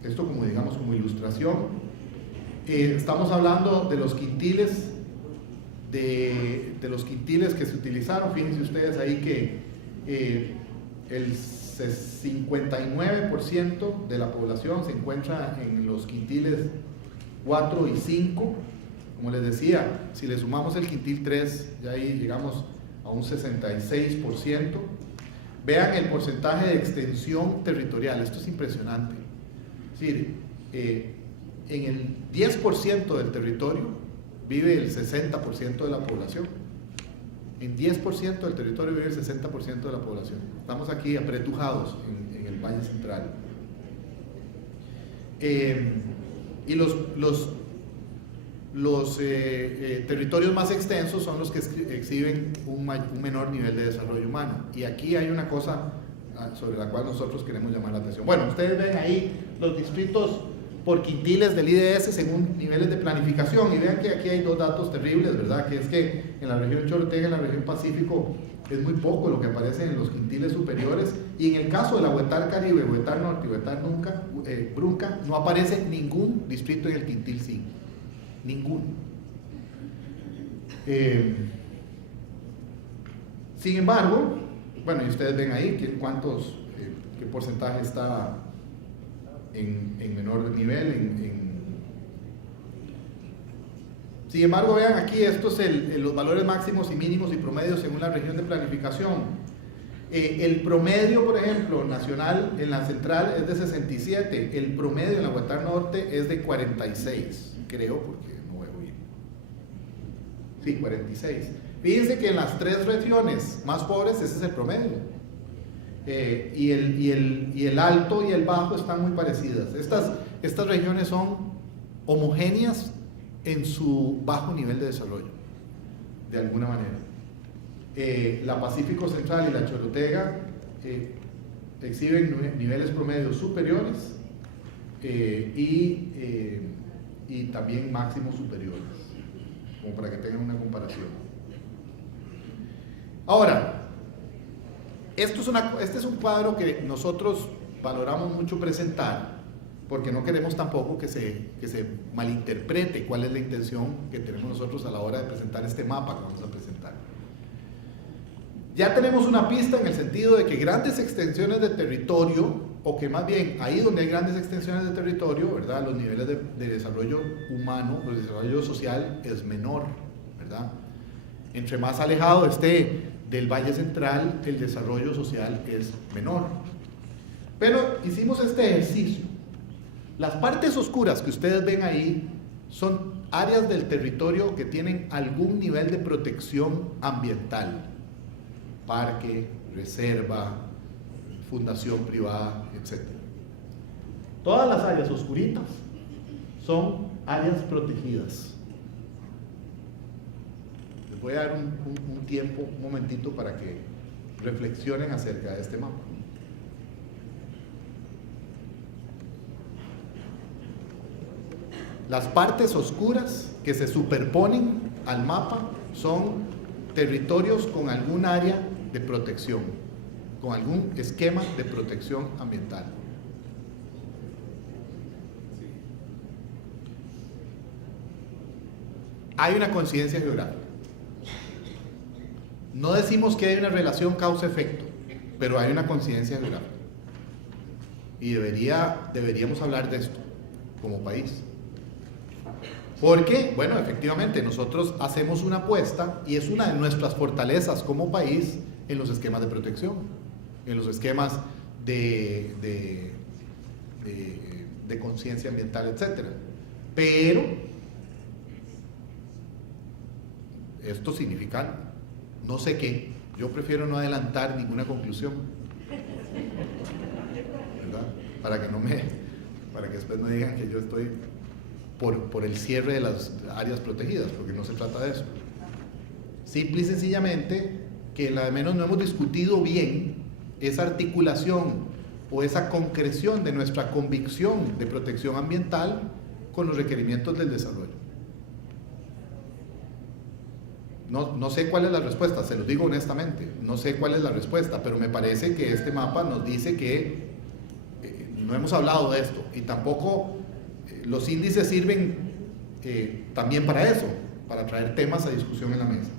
Esto como, digamos, como ilustración. Estamos hablando de los quintiles de los quintiles que se utilizaron. Fíjense ustedes ahí que el 59% de la población se encuentra en los quintiles 4 y 5. Como les decía, si le sumamos el quintil 3, ya ahí llegamos a un 66%. Vean el porcentaje de extensión territorial, esto es impresionante. Es decir, en el 10% del territorio vive el 60% de la población. En 10% del territorio vive el 60% de la población. Estamos aquí apretujados en el Valle Central. Y los territorios más extensos son los que exhiben un menor nivel de desarrollo humano. Y aquí hay una cosa sobre la cual nosotros queremos llamar la atención. Bueno, ustedes ven ahí los distritos por quintiles del IDS según niveles de planificación, y vean que aquí hay dos datos terribles, ¿verdad? Que es que en la región Chorotega, en la región Pacífico, es muy poco lo que aparece en los quintiles superiores, y en el caso de la Huetar Caribe, Huetar Norte y Huetar Brunca, no aparece ningún distrito en el quintil 5, ninguno. Sin embargo, bueno, y ustedes ven ahí qué porcentaje está en menor nivel. Sin embargo, vean aquí, estos los valores máximos y mínimos y promedios según la región de planificación. El promedio, por ejemplo, nacional en la central es de 67, el promedio en la Huetar Norte es de 46, creo, porque no veo bien. Sí, 46. Fíjense que en las tres regiones más pobres ese es el promedio. Y el alto y el bajo están muy parecidas. Estas regiones son homogéneas en su bajo nivel de desarrollo, de alguna manera. La Pacífico Central y la Chorotega exhiben niveles promedios superiores y también máximos superiores, como para que tengan una comparación. Ahora, este es un cuadro que nosotros valoramos mucho presentar, porque no queremos tampoco que se malinterprete cuál es la intención que tenemos nosotros a la hora de presentar este mapa que vamos a presentar. Ya tenemos una pista en el sentido de que grandes extensiones de territorio, o que más bien ahí donde hay grandes extensiones de territorio, ¿verdad?, los niveles de desarrollo humano, el desarrollo social es menor, ¿verdad? Entre más alejado esté del Valle Central, el desarrollo social es menor. Pero hicimos este ejercicio. Las partes oscuras que ustedes ven ahí son áreas del territorio que tienen algún nivel de protección ambiental. Parque, reserva, fundación privada, etc. Todas las áreas oscuritas son áreas protegidas. Les voy a dar un tiempo, un momentito para que reflexionen acerca de este mapa. Las partes oscuras que se superponen al mapa son territorios con algún área de protección, con algún esquema de protección ambiental. Hay una coincidencia geográfica. No decimos que hay una relación causa-efecto, pero hay una coincidencia geográfica. Y deberíamos hablar de esto como país. Porque, bueno, efectivamente, nosotros hacemos una apuesta y es una de nuestras fortalezas como país en los esquemas de protección, en los esquemas de conciencia ambiental, etc. Pero esto significa no sé qué. Yo prefiero no adelantar ninguna conclusión, ¿verdad? Para que después no digan que yo estoy por el cierre de las áreas protegidas, porque no se trata de eso. Simple y sencillamente que al menos no hemos discutido bien esa articulación o esa concreción de nuestra convicción de protección ambiental con los requerimientos del desarrollo. No sé cuál es la respuesta, se los digo honestamente, no sé cuál es la respuesta, pero me parece que este mapa nos dice que no hemos hablado de esto, y tampoco los índices sirven también para eso, para traer temas a discusión en la mesa.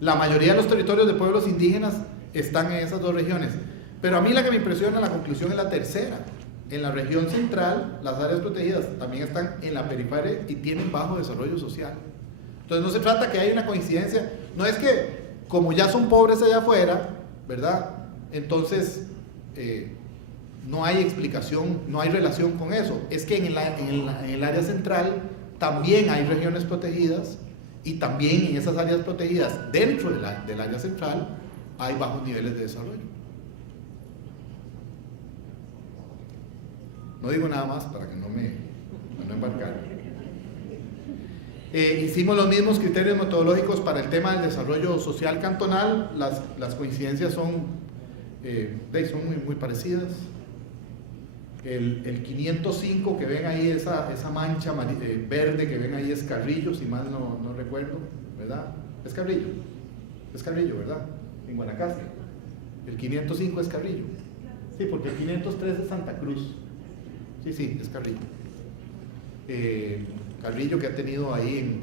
La mayoría de los territorios de pueblos indígenas están en esas dos regiones, pero a mí la que me impresiona la conclusión es la tercera. En la región central, las áreas protegidas también están en la periferia y tienen bajo desarrollo social. Entonces no se trata que haya una coincidencia, no es que como ya son pobres allá afuera, ¿verdad? Entonces no hay explicación, no hay relación con eso. Es que en el área central también hay regiones protegidas y también en esas áreas protegidas dentro del área central hay bajos niveles de desarrollo. No digo nada más para que no embarcar. Hicimos los mismos criterios metodológicos para el tema del desarrollo social cantonal. Las coincidencias son son muy parecidas. El 505 que ven ahí, esa mancha verde que ven ahí es Carrillo, si mal no recuerdo, ¿verdad? Es Carrillo, ¿verdad? En Guanacaste. El 505 es Carrillo. Sí, porque el 503 es Santa Cruz. Sí, es Carrillo. Carrillo, que ha tenido ahí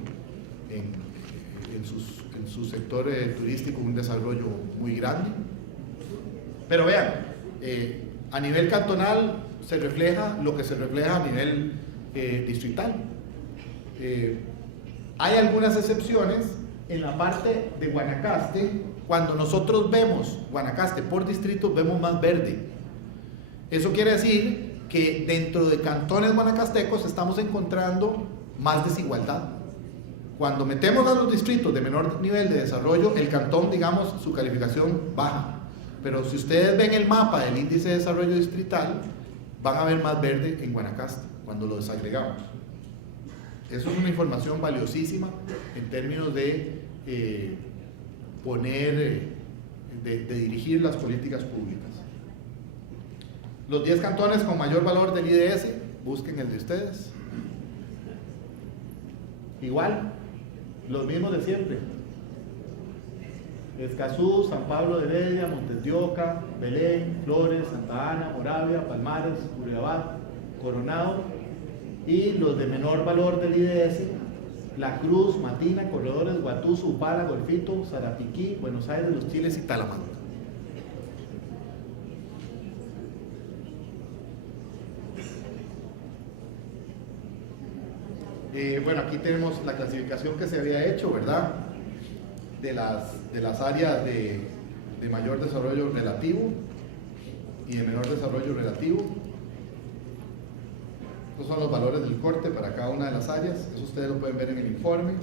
en su sector turístico un desarrollo muy grande. Pero vean, a nivel cantonal se refleja lo que se refleja a nivel distrital. Hay algunas excepciones en la parte de Guanacaste. Cuando nosotros vemos Guanacaste por distrito, vemos más verde. Eso quiere decir que dentro de cantones guanacastecos estamos encontrando más desigualdad. Cuando metemos a los distritos de menor nivel de desarrollo, el cantón, digamos, su calificación baja. Pero si ustedes ven el mapa del índice de desarrollo distrital, van a ver más verde en Guanacaste cuando lo desagregamos. Eso es una información valiosísima en términos de de dirigir las políticas públicas. Los 10 cantones con mayor valor del IDS, busquen el de ustedes. Igual, los mismos de siempre. Escazú, San Pablo de Heredia, Montes de Oca, Belén, Flores, Santa Ana, Moravia, Palmares, Curriabat, Coronado, y los de menor valor del IDS, La Cruz, Matina, Corredores, Guatuzo, Upala, Golfito, Sarapiquí, Buenos Aires, Los Chiles y Talamanca. Bueno, aquí tenemos la clasificación que se había hecho, ¿verdad? De las áreas de mayor desarrollo relativo y de menor desarrollo relativo. Estos son los valores del corte para cada una de las áreas. Eso ustedes lo pueden ver en el informe.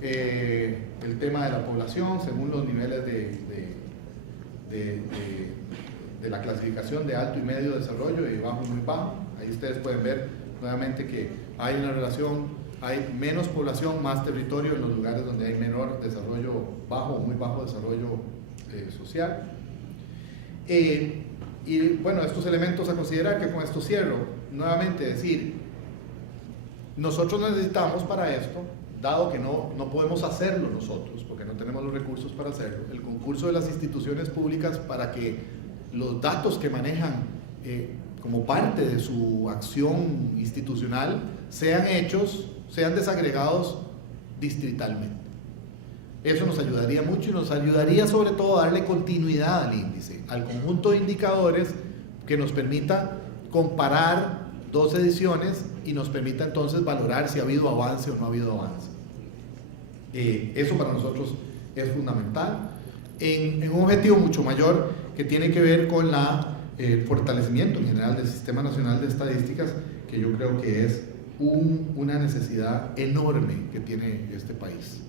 El tema de la población según los niveles de la clasificación de alto y medio desarrollo y bajo y muy bajo. Ahí ustedes pueden ver nuevamente que hay una relación, hay menos población, más territorio en los lugares donde hay menor desarrollo bajo o muy bajo desarrollo social. Y bueno, estos elementos a considerar, que con esto cierro, nuevamente decir, nosotros necesitamos para esto, dado que no podemos hacerlo nosotros, porque no tenemos los recursos para hacerlo, el concurso de las instituciones públicas para que los datos que manejan como parte de su acción institucional sean desagregados distritalmente. Eso nos ayudaría mucho y nos ayudaría sobre todo a darle continuidad al índice, al conjunto de indicadores que nos permita comparar 2 ediciones y nos permita entonces valorar si ha habido avance o no ha habido avance. Eso para nosotros es fundamental en un objetivo mucho mayor que tiene que ver con el fortalecimiento en general del Sistema Nacional de Estadísticas, que yo creo que es una necesidad enorme que tiene este país.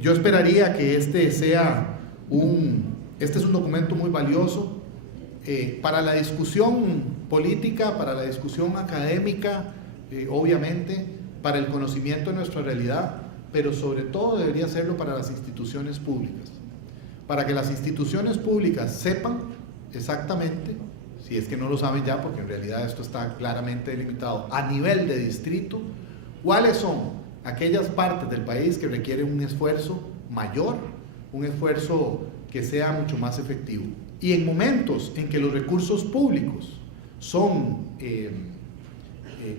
Yo esperaría que este es un documento muy valioso para la discusión política, para la discusión académica, obviamente, para el conocimiento de nuestra realidad, pero sobre todo debería serlo para las instituciones públicas, para que las instituciones públicas sepan exactamente, si es que no lo saben ya, porque en realidad esto está claramente delimitado a nivel de distrito, cuáles son aquellas partes del país que requieren un esfuerzo mayor, un esfuerzo que sea mucho más efectivo. Y en momentos en que los recursos públicos son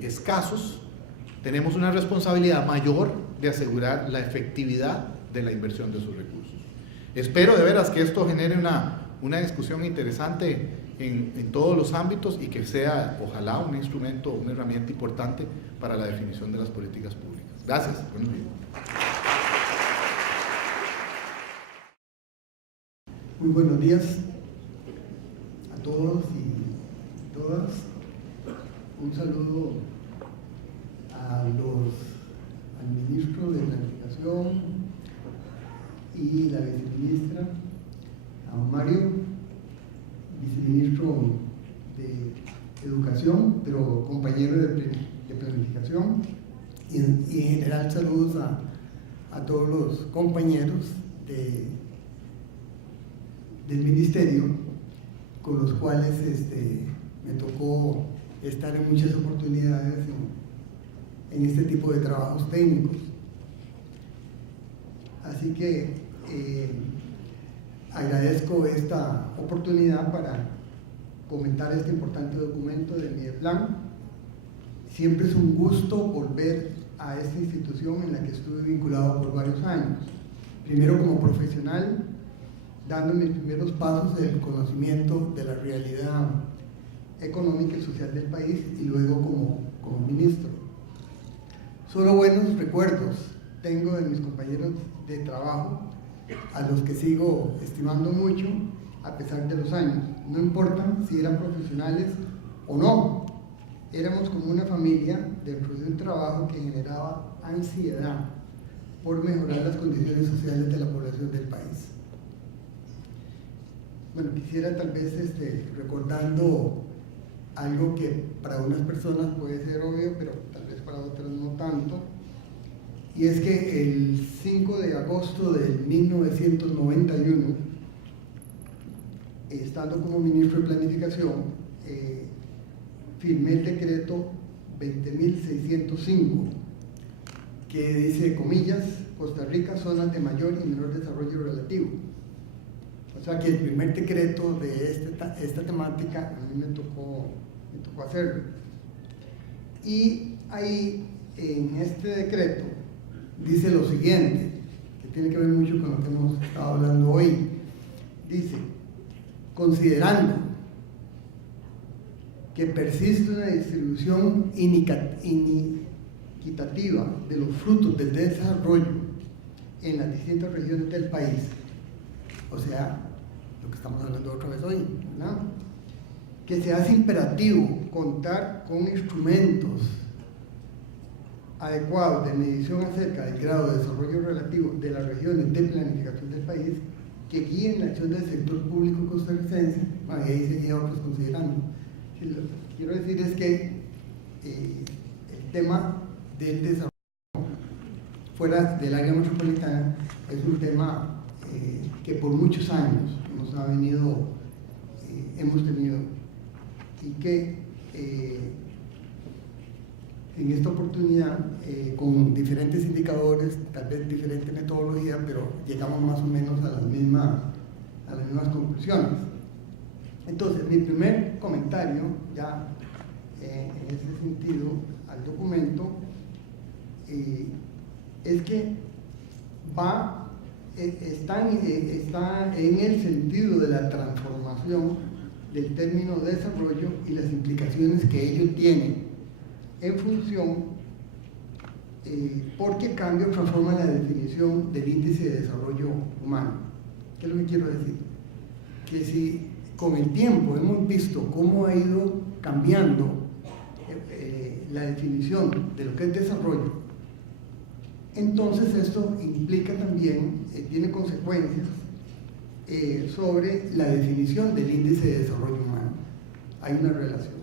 escasos, tenemos una responsabilidad mayor de asegurar la efectividad de la inversión de esos recursos. Espero de veras que esto genere una discusión interesante en todos los ámbitos y que sea, ojalá, un instrumento, una herramienta importante para la definición de las políticas públicas. Gracias. Buenos días. Muy buenos días a todos y todas. Un saludo al ministro de Planificación y la viceministra, a don Mario, viceministro de Educación, pero compañero de Planificación, y en general saludos a todos los compañeros del Ministerio con los cuales me tocó estar en muchas oportunidades en este tipo de trabajos técnicos. Así que agradezco esta oportunidad para comentar este importante documento del MIDEPLAN. Siempre es un gusto volver a esta institución en la que estuve vinculado por varios años. Primero como profesional, dando mis primeros pasos del conocimiento de la realidad económica y social del país, y luego como ministro. Solo buenos recuerdos tengo de mis compañeros de trabajo, a los que sigo estimando mucho a pesar de los años. No importa si eran profesionales o no, éramos como una familia dentro de un trabajo que generaba ansiedad por mejorar las condiciones sociales de la población del país. Bueno, quisiera tal vez recordando algo que para unas personas puede ser obvio, pero tal vez para otras no tanto, y es que el 5 de agosto de 1991, estando como ministro de Planificación, firmé el decreto 20.605, que dice, comillas, Costa Rica, zonas de mayor y menor desarrollo relativo. O sea que el primer decreto de esta temática a mí me tocó hacerlo. Y ahí, en este decreto, dice lo siguiente, que tiene que ver mucho con lo que hemos estado hablando hoy. Dice, considerando que persiste una distribución inequitativa de los frutos del desarrollo en las distintas regiones del país, o sea, lo que estamos hablando otra vez hoy, ¿verdad? Que se hace imperativo contar con instrumentos adecuados de medición acerca del grado de desarrollo relativo de las regiones de planificación del país que guíen la acción del sector público costarricense. Bueno, y ahí seguía otros considerando. Lo que quiero decir es que el tema del desarrollo fuera del área metropolitana es un tema que por muchos años hemos tenido, y que en esta oportunidad, con diferentes indicadores, tal vez diferente metodología, pero llegamos más o menos a las mismas conclusiones. Entonces, mi primer comentario, ya en ese sentido, al documento, es que está en el sentido de la transformación del término desarrollo y las implicaciones que ello tiene en función, porque cambia o transforma la definición del índice de desarrollo humano. ¿Qué es lo que quiero decir? Que si con el tiempo hemos visto cómo ha ido cambiando la definición de lo que es desarrollo, entonces esto implica también, tiene consecuencias sobre la definición del índice de desarrollo humano. Hay una relación.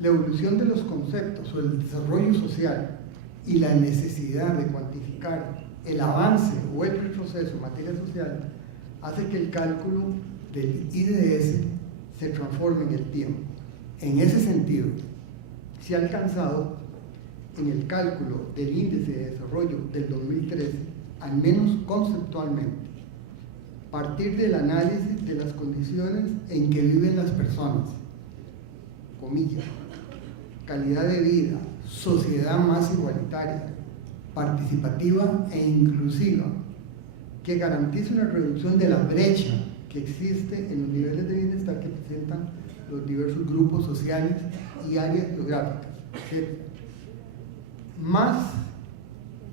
La evolución de los conceptos sobre el desarrollo social y la necesidad de cuantificar el avance o el retroceso en materia social hace que el cálculo del IDS se transforme en el tiempo. En ese sentido, se ha alcanzado en el cálculo del índice de desarrollo del 2013, al menos conceptualmente, partir del análisis de las condiciones en que viven las personas, comillas, calidad de vida, sociedad más igualitaria, participativa e inclusiva, que garantice una reducción de la brecha que existe en los niveles de bienestar que presentan los diversos grupos sociales y áreas geográficas, etc. Más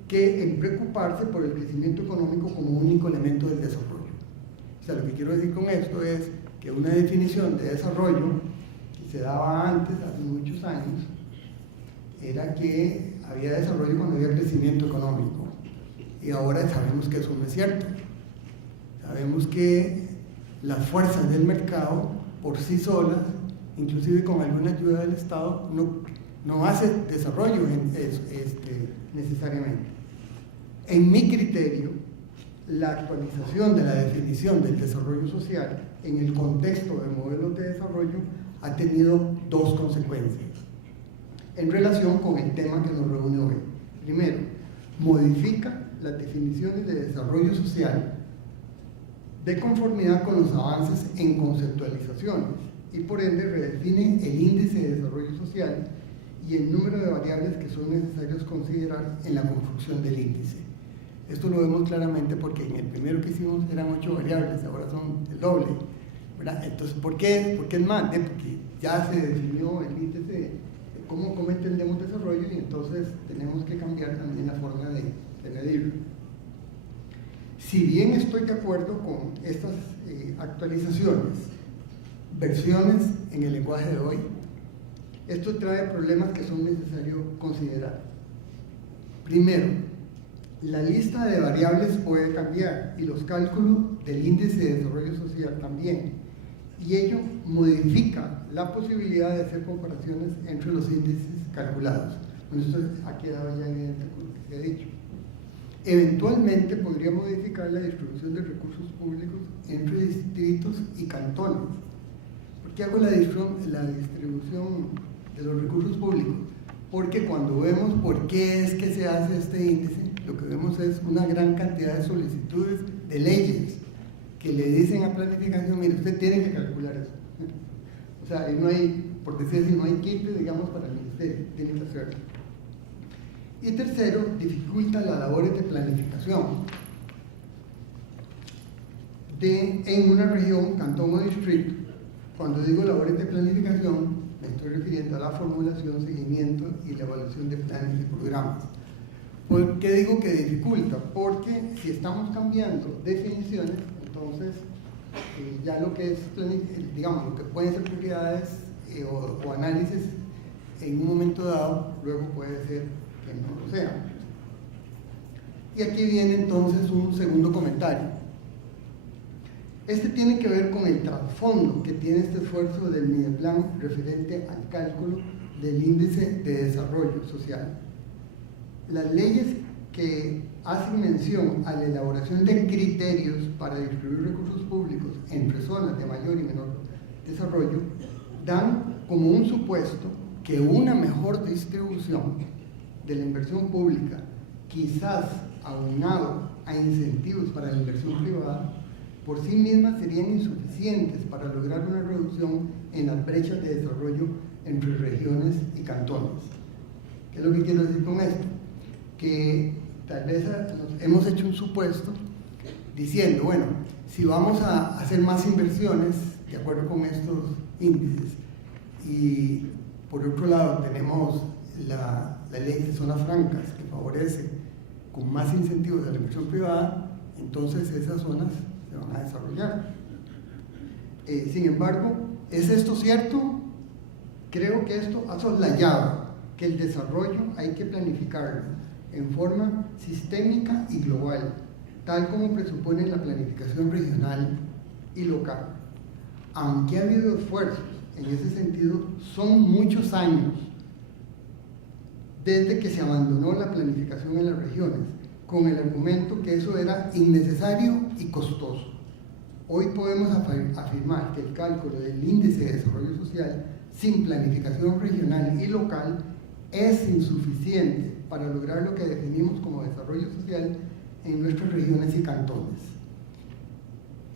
que en preocuparse por el crecimiento económico como único elemento del desarrollo. O sea, lo que quiero decir con esto es que una definición de desarrollo que se daba antes, hace muchos años, era que había desarrollo cuando había crecimiento económico. Y ahora sabemos que eso no es cierto. Sabemos que las fuerzas del mercado, por sí solas, inclusive con alguna ayuda del Estado, no hace desarrollo necesariamente. En mi criterio, la actualización de la definición del desarrollo social en el contexto de modelos de desarrollo ha tenido dos consecuencias en relación con el tema que nos reúne hoy. Primero, modifica las definiciones de desarrollo social de conformidad con los avances en conceptualizaciones y por ende redefine el índice de desarrollo social y el número de variables que son necesarios considerar en la construcción del índice. Esto lo vemos claramente porque en el primero que hicimos eran 8 variables, ahora son el doble, ¿verdad? Entonces, ¿por qué es más? Porque ya se definió el índice de cómo entendemos desarrollo y entonces tenemos que cambiar también la forma de medirlo. Si bien estoy de acuerdo con estas actualizaciones, versiones en el lenguaje de hoy, esto trae problemas que son necesarios considerar. Primero, la lista de variables puede cambiar y los cálculos del índice de desarrollo social también, y ello modifica la posibilidad de hacer comparaciones entre los índices calculados. Bueno, esto ha quedado ya evidente con lo que se ha dicho. Eventualmente podría modificar la distribución de recursos públicos entre distritos y cantones. ¿Por qué hago la distribución de los recursos públicos? Porque cuando vemos por qué es que se hace este índice, lo que vemos es una gran cantidad de solicitudes de leyes que le dicen a planificación, mire, usted tiene que calcular eso. O sea, ahí no hay, por decir así, no hay kit, digamos, para el ministerio, tiene que hacerlo. Y tercero, dificulta las labores de planificación. En una región, cantón o distrito, cuando digo labores de planificación, me estoy refiriendo a la formulación, seguimiento y la evaluación de planes y programas. ¿Por qué digo que dificulta? Porque si estamos cambiando definiciones, entonces ya lo que es, digamos, lo que pueden ser prioridades o análisis en un momento dado, luego puede ser que no lo sea. Y aquí viene entonces un segundo comentario. Este tiene que ver con el trasfondo que tiene este esfuerzo del Mideplan referente al cálculo del índice de desarrollo social. Las leyes que hacen mención a la elaboración de criterios para distribuir recursos públicos entre zonas de mayor y menor desarrollo dan como un supuesto que una mejor distribución de la inversión pública, quizás aunado a incentivos para la inversión privada, por sí mismas serían insuficientes para lograr una reducción en las brechas de desarrollo entre regiones y cantones. ¿Qué es lo que quiero decir con esto? Que tal vez hemos hecho un supuesto diciendo, bueno, si vamos a hacer más inversiones de acuerdo con estos índices y por otro lado tenemos la ley de zonas francas que favorece con más incentivos a la inversión privada, entonces esas zonas se van a desarrollar. Sin embargo, ¿es esto cierto? Creo que esto ha soslayado que el desarrollo hay que planificarlo en forma sistémica y global, tal como presupone la planificación regional y local. Aunque ha habido esfuerzos en ese sentido, son muchos años desde que se abandonó la planificación en las regiones, con el argumento que eso era innecesario y costoso. Hoy podemos afirmar que el cálculo del índice de desarrollo social sin planificación regional y local es insuficiente para lograr lo que definimos como desarrollo social en nuestras regiones y cantones.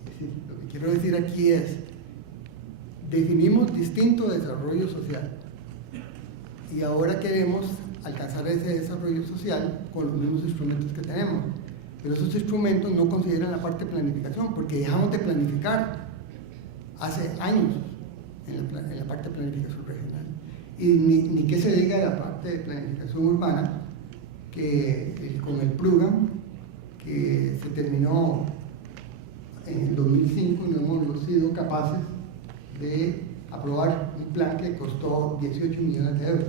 Es decir, lo que quiero decir aquí es, definimos distinto desarrollo social y ahora queremos alcanzar ese desarrollo social con los mismos instrumentos que tenemos, pero esos instrumentos no consideran la parte de planificación porque dejamos de planificar hace años en la parte de planificación regional. Y ni que se diga de la parte de planificación urbana, que con el PRUGAM, que se terminó en el 2005 y no hemos sido capaces de aprobar un plan que costó 18 millones de euros.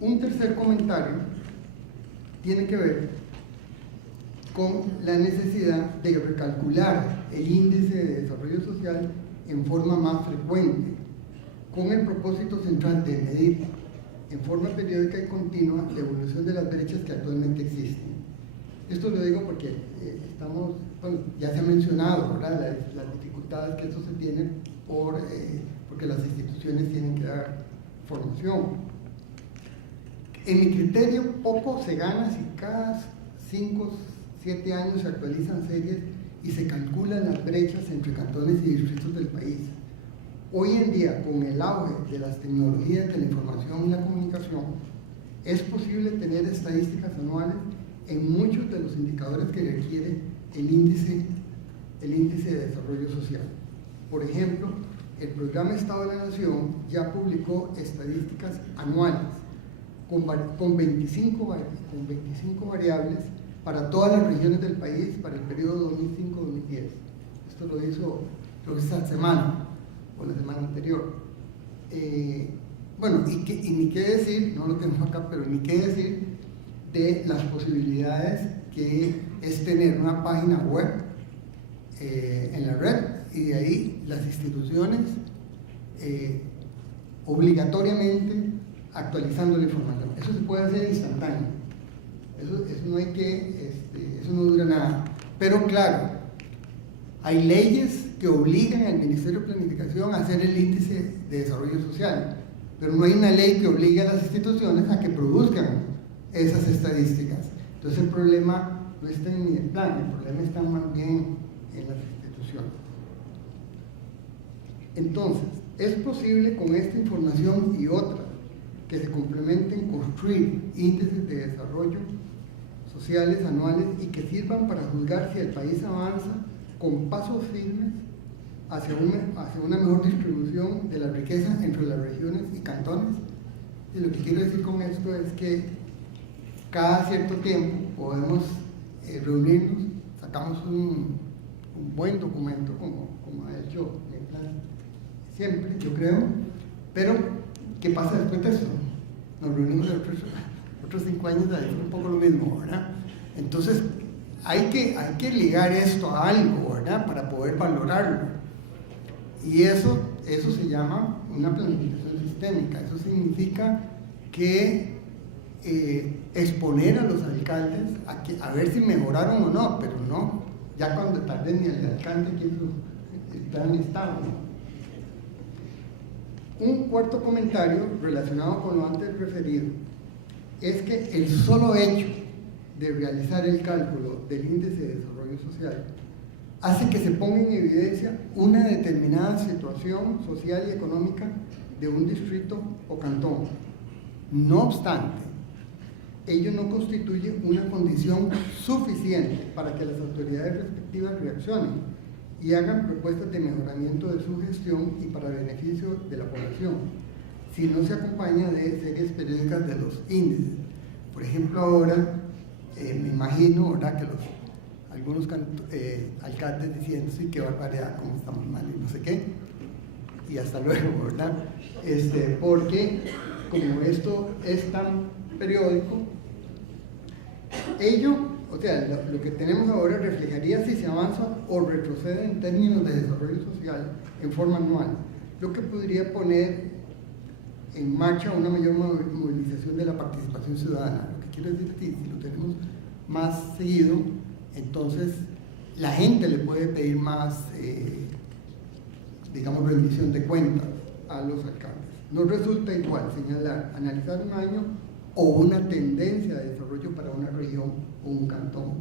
Un tercer comentario tiene que ver con la necesidad de recalcular el índice de desarrollo social en forma más frecuente, con el propósito central de medir en forma periódica y continua la evolución de las brechas que actualmente existen. Esto lo digo porque ya se ha mencionado, ¿verdad?, las dificultades que esto se tiene porque las instituciones tienen que dar formación. En mi criterio, poco se gana si cada 5 7 años se actualizan series y se calculan las brechas entre cantones y distritos del país. Hoy en día, con el auge de las tecnologías de la información y la comunicación, es posible tener estadísticas anuales en muchos de los indicadores que requiere el índice de desarrollo social. Por ejemplo, el Programa Estado de la Nación ya publicó estadísticas anuales con 25 variables para todas las regiones del país para el periodo 2005-2010. Esto lo hizo, creo que esta semana o la semana anterior. Bueno, y ni qué decir, no lo tengo acá, pero ni qué decir de las posibilidades que es tener una página web en la red, y de ahí las instituciones obligatoriamente actualizando la información. Eso se puede hacer instantáneo. Eso no dura nada. Pero claro, hay leyes que obligan al Ministerio de Planificación a hacer el índice de desarrollo social, pero no hay una ley que obligue a las instituciones a que produzcan esas estadísticas. Entonces el problema no está en el plan, el problema está más bien en las instituciones. Entonces, es posible con esta información y otras que se complementen construir índices de desarrollo sociales anuales y que sirvan para juzgar si el país avanza con pasos firmes hacia una mejor distribución de la riqueza entre las regiones y cantones. Y lo que quiero decir con esto es que cada cierto tiempo podemos reunirnos, sacamos un buen documento, como ha hecho el plan siempre, yo creo, pero ¿qué pasa después de eso? Nos reunimos otros 5 años a decir un poco lo mismo, ¿verdad? Entonces hay que ligar esto a algo, ¿verdad?, para poder valorarlo. Y eso se llama una planificación sistémica. Eso significa que exponer a los alcaldes a ver si mejoraron o no, pero no ya cuando tarde ni el alcalde que está en estado, ¿no? Un cuarto comentario relacionado con lo antes referido es que el solo hecho de realizar el cálculo del índice de desarrollo social hace que se ponga en evidencia una determinada situación social y económica de un distrito o cantón. No obstante, ello no constituye una condición suficiente para que las autoridades respectivas reaccionen y hagan propuestas de mejoramiento de su gestión y para beneficio de la población, si no se acompaña de series periódicas de los índices. Por ejemplo, ahora me imagino, ¿verdad?, que algunos alcaldes diciendo, sí, qué barbaridad, cómo estamos mal y no sé qué, y hasta luego, ¿verdad? Porque como esto es tan periódico, o sea, lo que tenemos ahora reflejaría si se avanza o retrocede en términos de desarrollo social en forma anual, lo que podría poner en marcha una mayor movilización de la participación ciudadana. Lo que quiero decir es que si lo tenemos más seguido, entonces la gente le puede pedir más, digamos, rendición de cuentas a los alcaldes. No resulta igual analizar un año o una tendencia de desarrollo para una región o un cantón.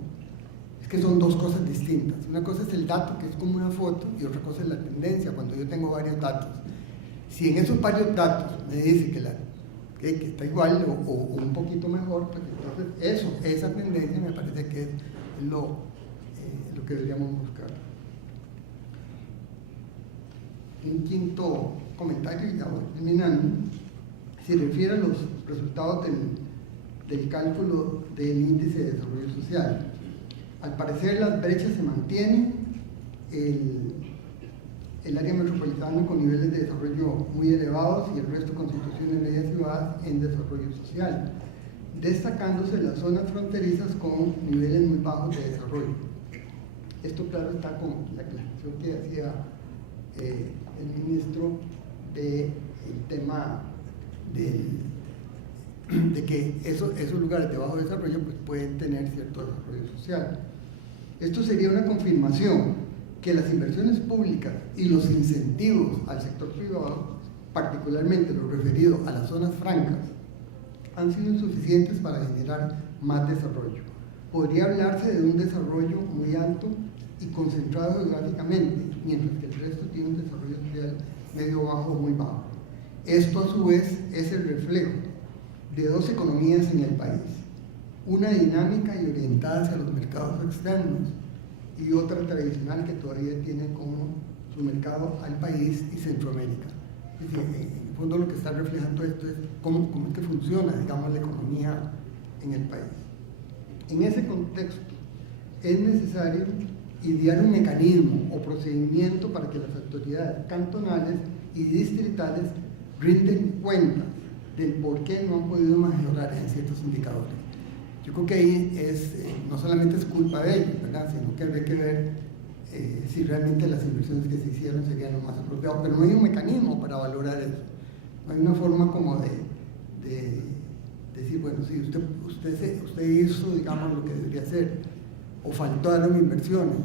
Es que son dos cosas distintas. Una cosa es el dato, que es como una foto, y otra cosa es la tendencia, cuando yo tengo varios datos. Si en esos varios datos me dice que está igual o un poquito mejor, pues entonces esa tendencia me parece que es lo que deberíamos buscar. Un quinto comentario, ya voy terminando, se refiere a los resultados del cálculo del índice de desarrollo social. Al parecer las brechas se mantienen, el área metropolitana con niveles de desarrollo muy elevados y el resto con situaciones medias y bajas en desarrollo social, destacándose las zonas fronterizas con niveles muy bajos de desarrollo. Esto, claro, está con la aclaración que hacía el ministro del tema de que esos lugares de bajo desarrollo pues, pueden tener cierto desarrollo social. Esto sería una confirmación que las inversiones públicas y los incentivos al sector privado, particularmente lo referido a las zonas francas, han sido insuficientes para generar más desarrollo. Podría hablarse de un desarrollo muy alto y concentrado geográficamente, mientras que el resto tiene un desarrollo social medio bajo o muy bajo. Esto a su vez es el reflejo de dos economías en el país, una dinámica y orientada hacia los mercados externos y otra tradicional que todavía tiene como su mercado al país y Centroamérica. Es decir, en el fondo lo que está reflejando esto es cómo es que funciona, digamos, la economía en el país. En ese contexto es necesario idear un mecanismo o procedimiento para que las autoridades cantonales y distritales rinden cuenta del por qué no han podido mejorar en ciertos indicadores. Yo creo que ahí no solamente es culpa de ellos, ¿verdad?, sino que hay que ver si realmente las inversiones que se hicieron serían lo más apropiado, pero no hay un mecanismo para valorar eso. No hay una forma como de decir, bueno, sí, usted hizo, digamos, lo que debería hacer, o faltaron inversiones.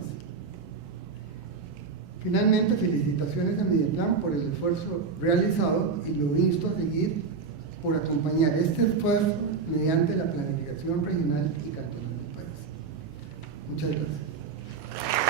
Finalmente, felicitaciones a Mideplan por el esfuerzo realizado y lo insto a seguir por acompañar este esfuerzo mediante la planificación regional y cantonal del país. Muchas gracias.